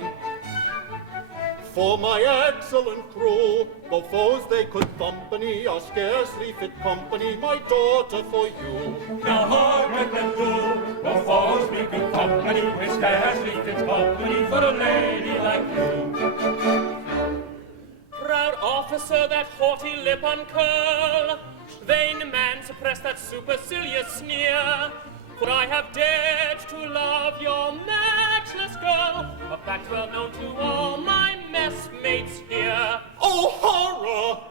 For my excellent crew, the foes they could company are scarcely fit company, my daughter, for you. Now hearken and do, the foes we good company, we scarcely fit company for a lady like you. Proud officer, that haughty lip uncurl, vain man, suppress that supercilious sneer, for I have dared to love your matchless girl, a fact well known to all my messmates here. Oh, horror!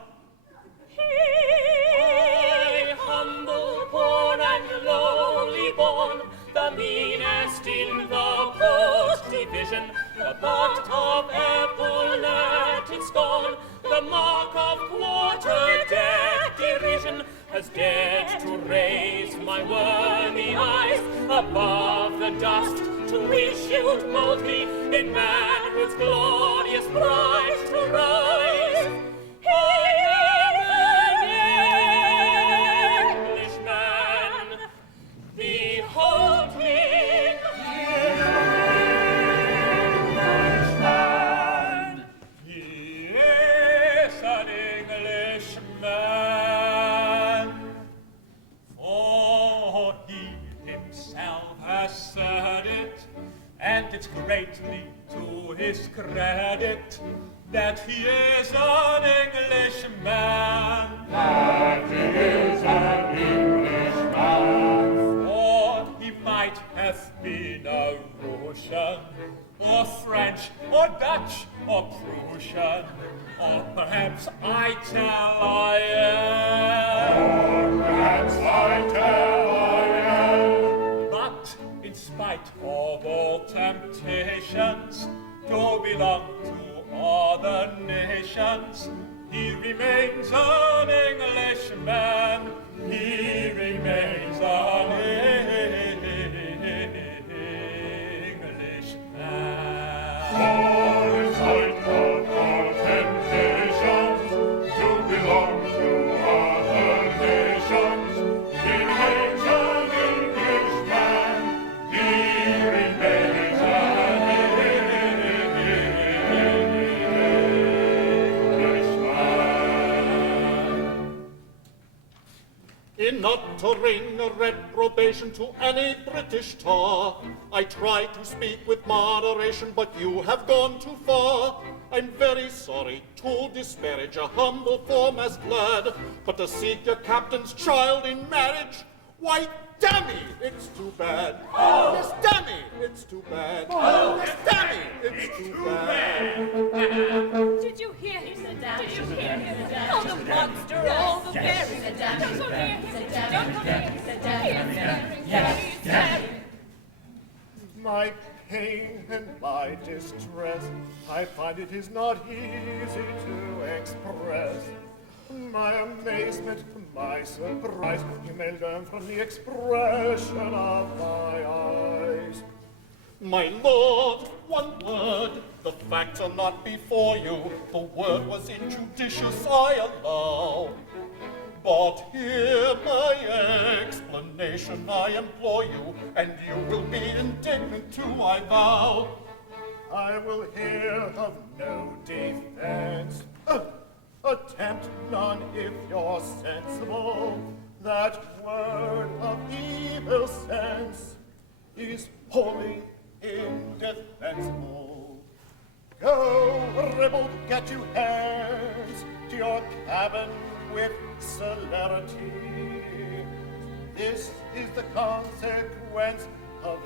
I, humble, poor, and lowly born, the meanest in the post division, the butt of epauletted scorn, the mark of quarter-deck derision, has dared to raise my worthy eyes above the dust, to wish you'd mold me in manhood's glorious pride to rise. Englishman, behold me. Englishman, Yes, an Englishman, for he himself has said it, and it's greatly to his credit that he is an Englishman. that is an Englishman. Or he might have been a Russian, or French, or Dutch, or Prussian, or perhaps Italian. Perhaps I tell I am. But in spite of all temptations to belong to other nations, he remains an Englishman. he remains an Englishman. For in spite of our temptations to belong to other nations, he remains an Englishman. He remains an Englishman. In uttering a reprobation to any British tar, I try to speak with moderation, but you have gone too far. I'm very sorry to disparage a humble form as glad, but to seek your captain's child in marriage, why, dammy, it's too bad. Yes, dammy, it's too bad. Yes, dammy, it's too bad. Did you hear him? Did you hear him? Oh, the monster, oh, the very. Don't go near him. Don't go near him. He is very, very. My pain and my distress, I find it is not easy to express. My amazement, my surprise, you may learn from the expression of my eyes. My lord, one word, the facts are not before you. The word was injudicious, I allow. But hear my explanation, I implore you, and you will be indignant too, I vow. I will hear of no defense. Attempt none if you're sensible. That word of evil sense is wholly indefensible. Go, rebel, get you hence to your cabin with celerity. This is the consequence of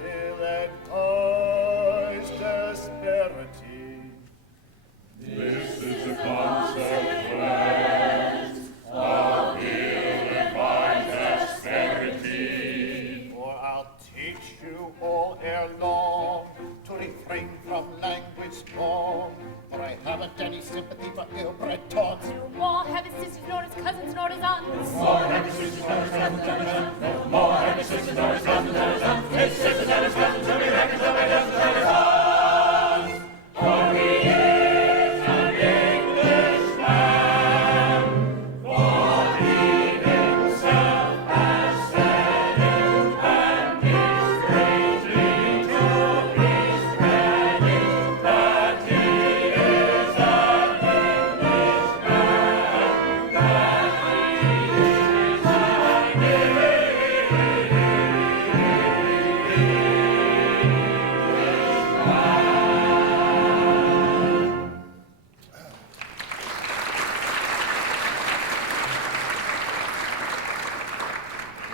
ill-advised asperity. This is the consequence of ill-advised asperity. For I'll teach you all ere long to refrain from language strong. For I haven't any sympathy for ill-bred taunts. No more have his sisters, nor his cousins, nor his aunts. More have his sisters, nor his cousins, nor his aunts. No more have his sisters, nor his cousins, nor his aunts. His sisters and his cousins will be reckoned to my cousins and his aunts. For he is an Englishman. For he himself has said it, and is greatly to his credit that he is an Englishman, that he is an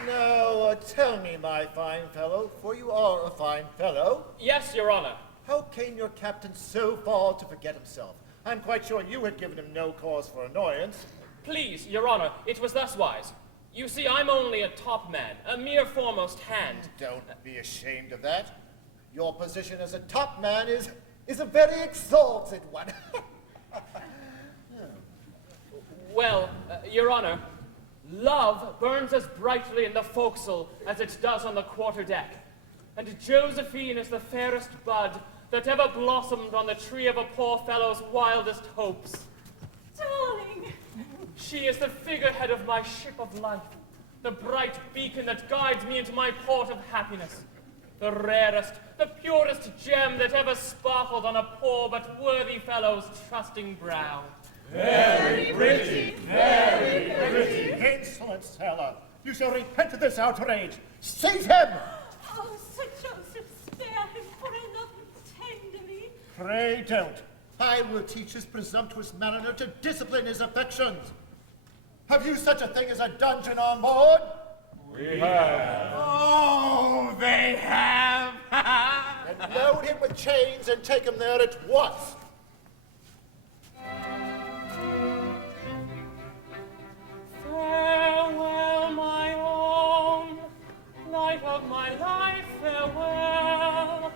Now, tell me, my fine fellow, for you are a fine fellow, Yes, Your Honor. how came your captain so far to forget himself? I'm quite sure you had given him no cause for annoyance. Please, Your Honor, it was thus wise. You see, I'm only a top man, a mere foremost hand. Don't be ashamed of that. Your position as a top man is a very exalted one. Well, Your Honor, love burns as brightly in the forecastle as it does on the quarterdeck. And Josephine is the fairest bud that ever blossomed on the tree of a poor fellow's wildest hopes. Darling, She is the figurehead of my ship of life, the bright beacon that guides me into my port of happiness, the rarest, the purest gem that ever sparkled on a poor but worthy fellow's trusting brow. Very pretty, very pretty. Insolent sailor, you shall repent of this outrage. Seize him! oh, Sir Joseph, spare him, for I love him tenderly. Pray don't. I will teach this presumptuous mariner to discipline his affections. Have you such a thing as a dungeon on board? We have. Oh, they have. Then load him with chains and take him there at once. Farewell, my own, life of my life, farewell.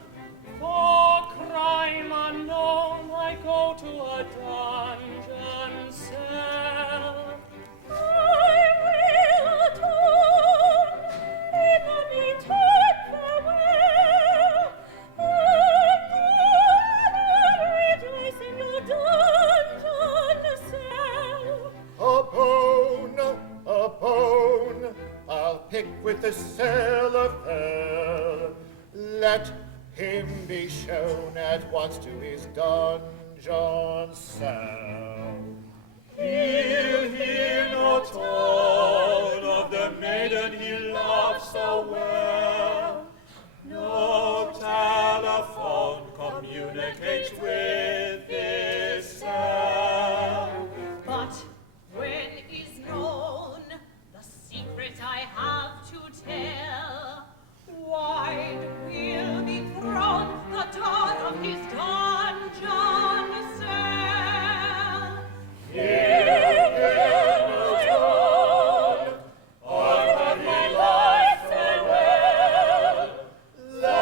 For crime unknown, I go to a dungeon cell. I will adore sailor fair, let him be shown at once to his dungeon cell. He'll hear no tone of the maiden he loves so well. No telephone communicates with his cell. But when is known the secret I have to tell, wide will be thrown the door of his dungeon cell. Hear no tone of heavy life farewell. The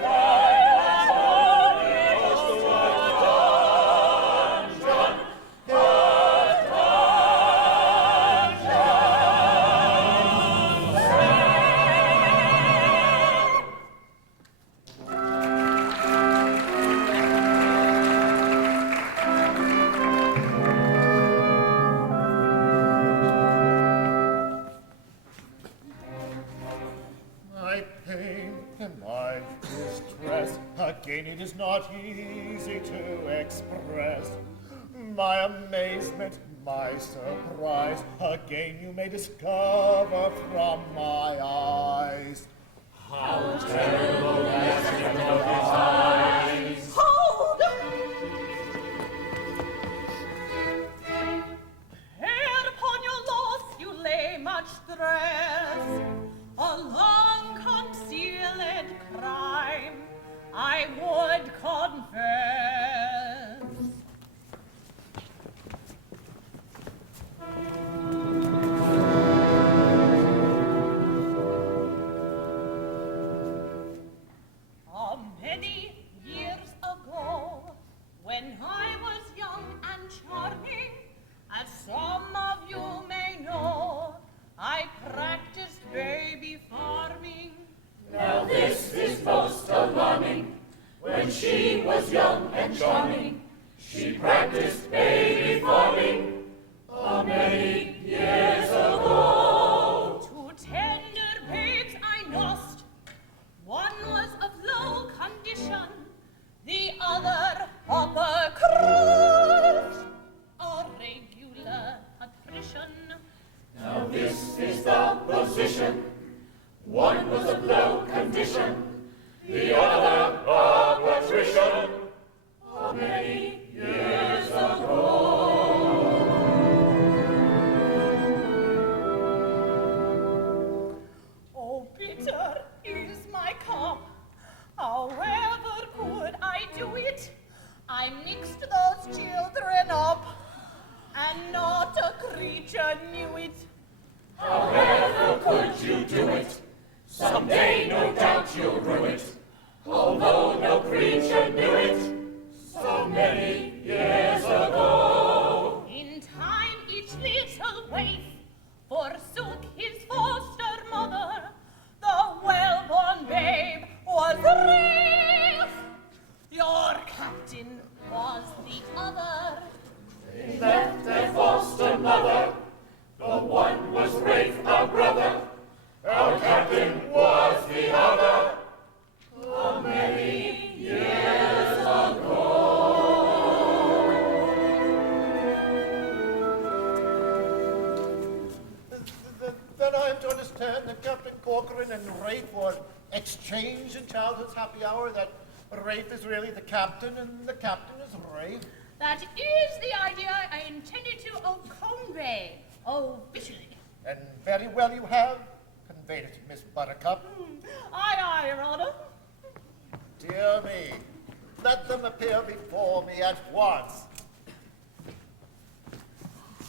cry has only just the dungeon, My pain and my distress, again it is not easy to express. My amazement, my surprise, again you may discover from my eyes. How terrible is the look of his eyes. Hold! Here upon your loss you lay much stress, a long concealed crime I would confess. Many years ago, when I was young and charming, as some of you may know, I practiced baby farming. Now this is most alarming. When she was young and charming, she practiced baby farming many years ago. Two tender babes I nursed. One was of low condition, the other upper crust, a regular attrition. Now this is the position. One was of low condition, the other of attrition many years ago. Oh, bitter is my cup. However could I do it? I mixed those children up, and not a creature knew it. However could you do it? Someday no doubt you'll rue it. Although no creature knew it so many years ago. In time each little waif forsook his foster mother. The well-born babe was Rafe. Your captain was the other. They left their foster mother. The one was Rafe, our brother. Our captain was the other. Many years ago. Then I am to understand that Captain Corcoran and Rafe were exchanged in childhood's happy hour, that Rafe is really the captain and the captain is Rafe. That is the idea I intended to convey officially. And very well you have conveyed it, Miss Buttercup. Aye, aye, Your Honor. Dear me, let them appear before me at once.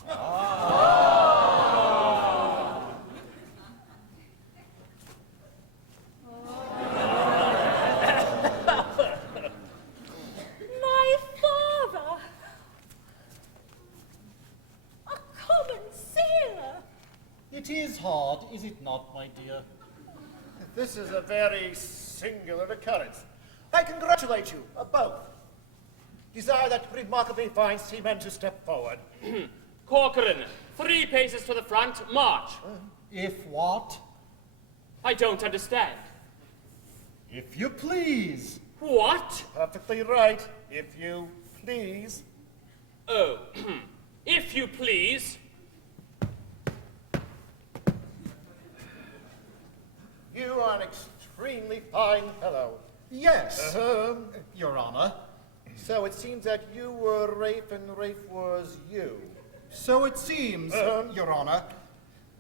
My father! A common sailor! It is hard, is it not, my dear? This is a very singular occurrence. I congratulate you, both. Desire that remarkably fine seamen to step forward. Corcoran, 3 paces to the front, march. If what? I don't understand. If you please. What? Perfectly right. If you please. Oh, if you please. You are an extremely fine fellow. Yes, Your Honor. So it seems that you were Rafe and Rafe was you. So it seems, Your Honor.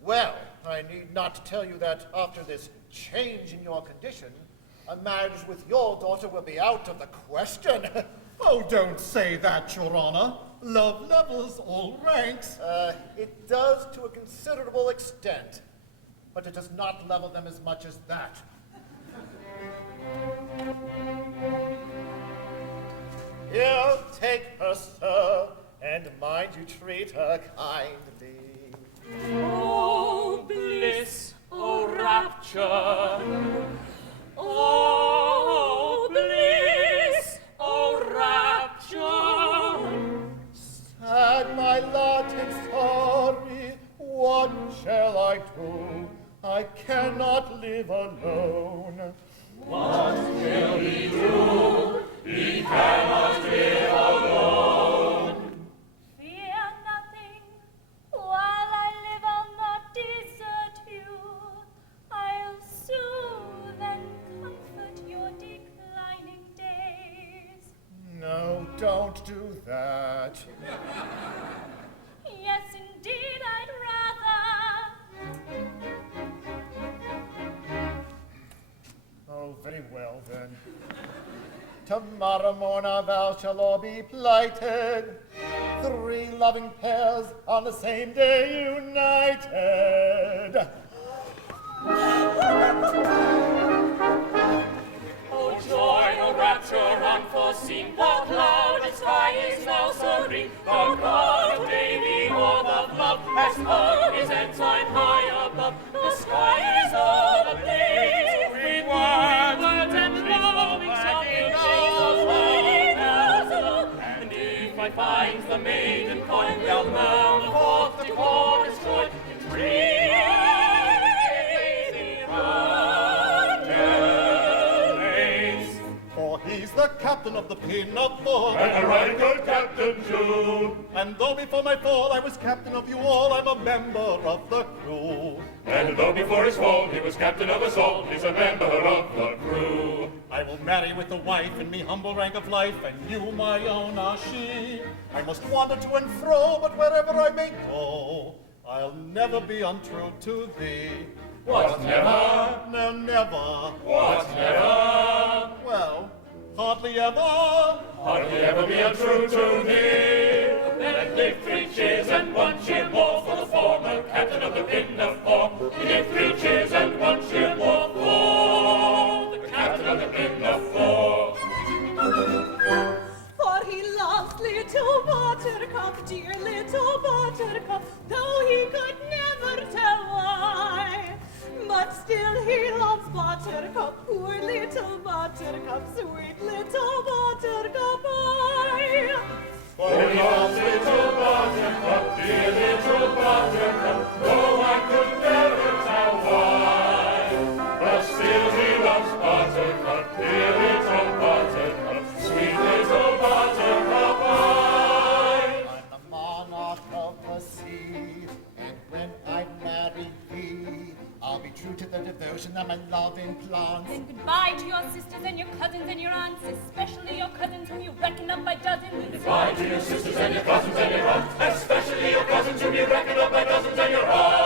Well, I need not tell you that after this change in your condition, a marriage with your daughter will be out of the question. Oh, don't say that, Your Honor. Love levels all ranks. It does to a considerable extent, but it does not level them as much as that. Here, take her, sir, and mind you treat her kindly. Oh, bliss, oh, rapture. Oh, bliss, oh, rapture. Sad my lot and sorry, what shall I do? I cannot live alone. What will he do? He cannot live alone. Fear nothing. While I live, I'll not desert you. I'll soothe and comfort your declining days. No, don't do that. Yes, indeed, I'd rather. Oh, very well then. Tomorrow morn our vows shall all be plighted. 3 loving pairs on the same day united. Oh, joy, oh, rapture unforeseen. The clouded sky is now serene. The God of day, the orb of love, has hung his ensign high above. The sky is all ablaze. With words and loving songs, and if I find the maiden coin, they'll murmur forth the chorus joy. For he's the captain of the Pinafore. And a right good captain too. And though before my fall I was captain of you all, I'm a member of the crew. And though before his fall he was captain of us all, he's a member of the crew. I will marry with the wife in me humble rank of life, and you my own are she. I must wander to and fro, but wherever I may go, I'll never be untrue to thee. What, never? No, never. What, never? Well, hardly ever. Hardly ever be untrue to thee. Then give 3 cheers and 1 cheer more for the former captain of the Pinafore. Give 3 cheers and 1 cheer more for the captain of the Pinafore. For he loves little Buttercup, dear little Buttercup, though he could never tell why. But still he loves Buttercup, poor little Buttercup, sweet little Buttercup, I. For he loves little Buttercup, dear little Buttercup, though I could never tell why. But still he loves Buttercup, dear little Buttercup, sweet little Buttercup, I. I'm the monarch of the sea, and when I marry thee, I'll be true to the devotion that my love implants. Then goodbye to your sisters and your cousins and your aunts, especially your cousins whom you reckon up by dozens. Goodbye to your sisters and your cousins and your aunts, especially your cousins whom you reckon up by dozens and your aunts.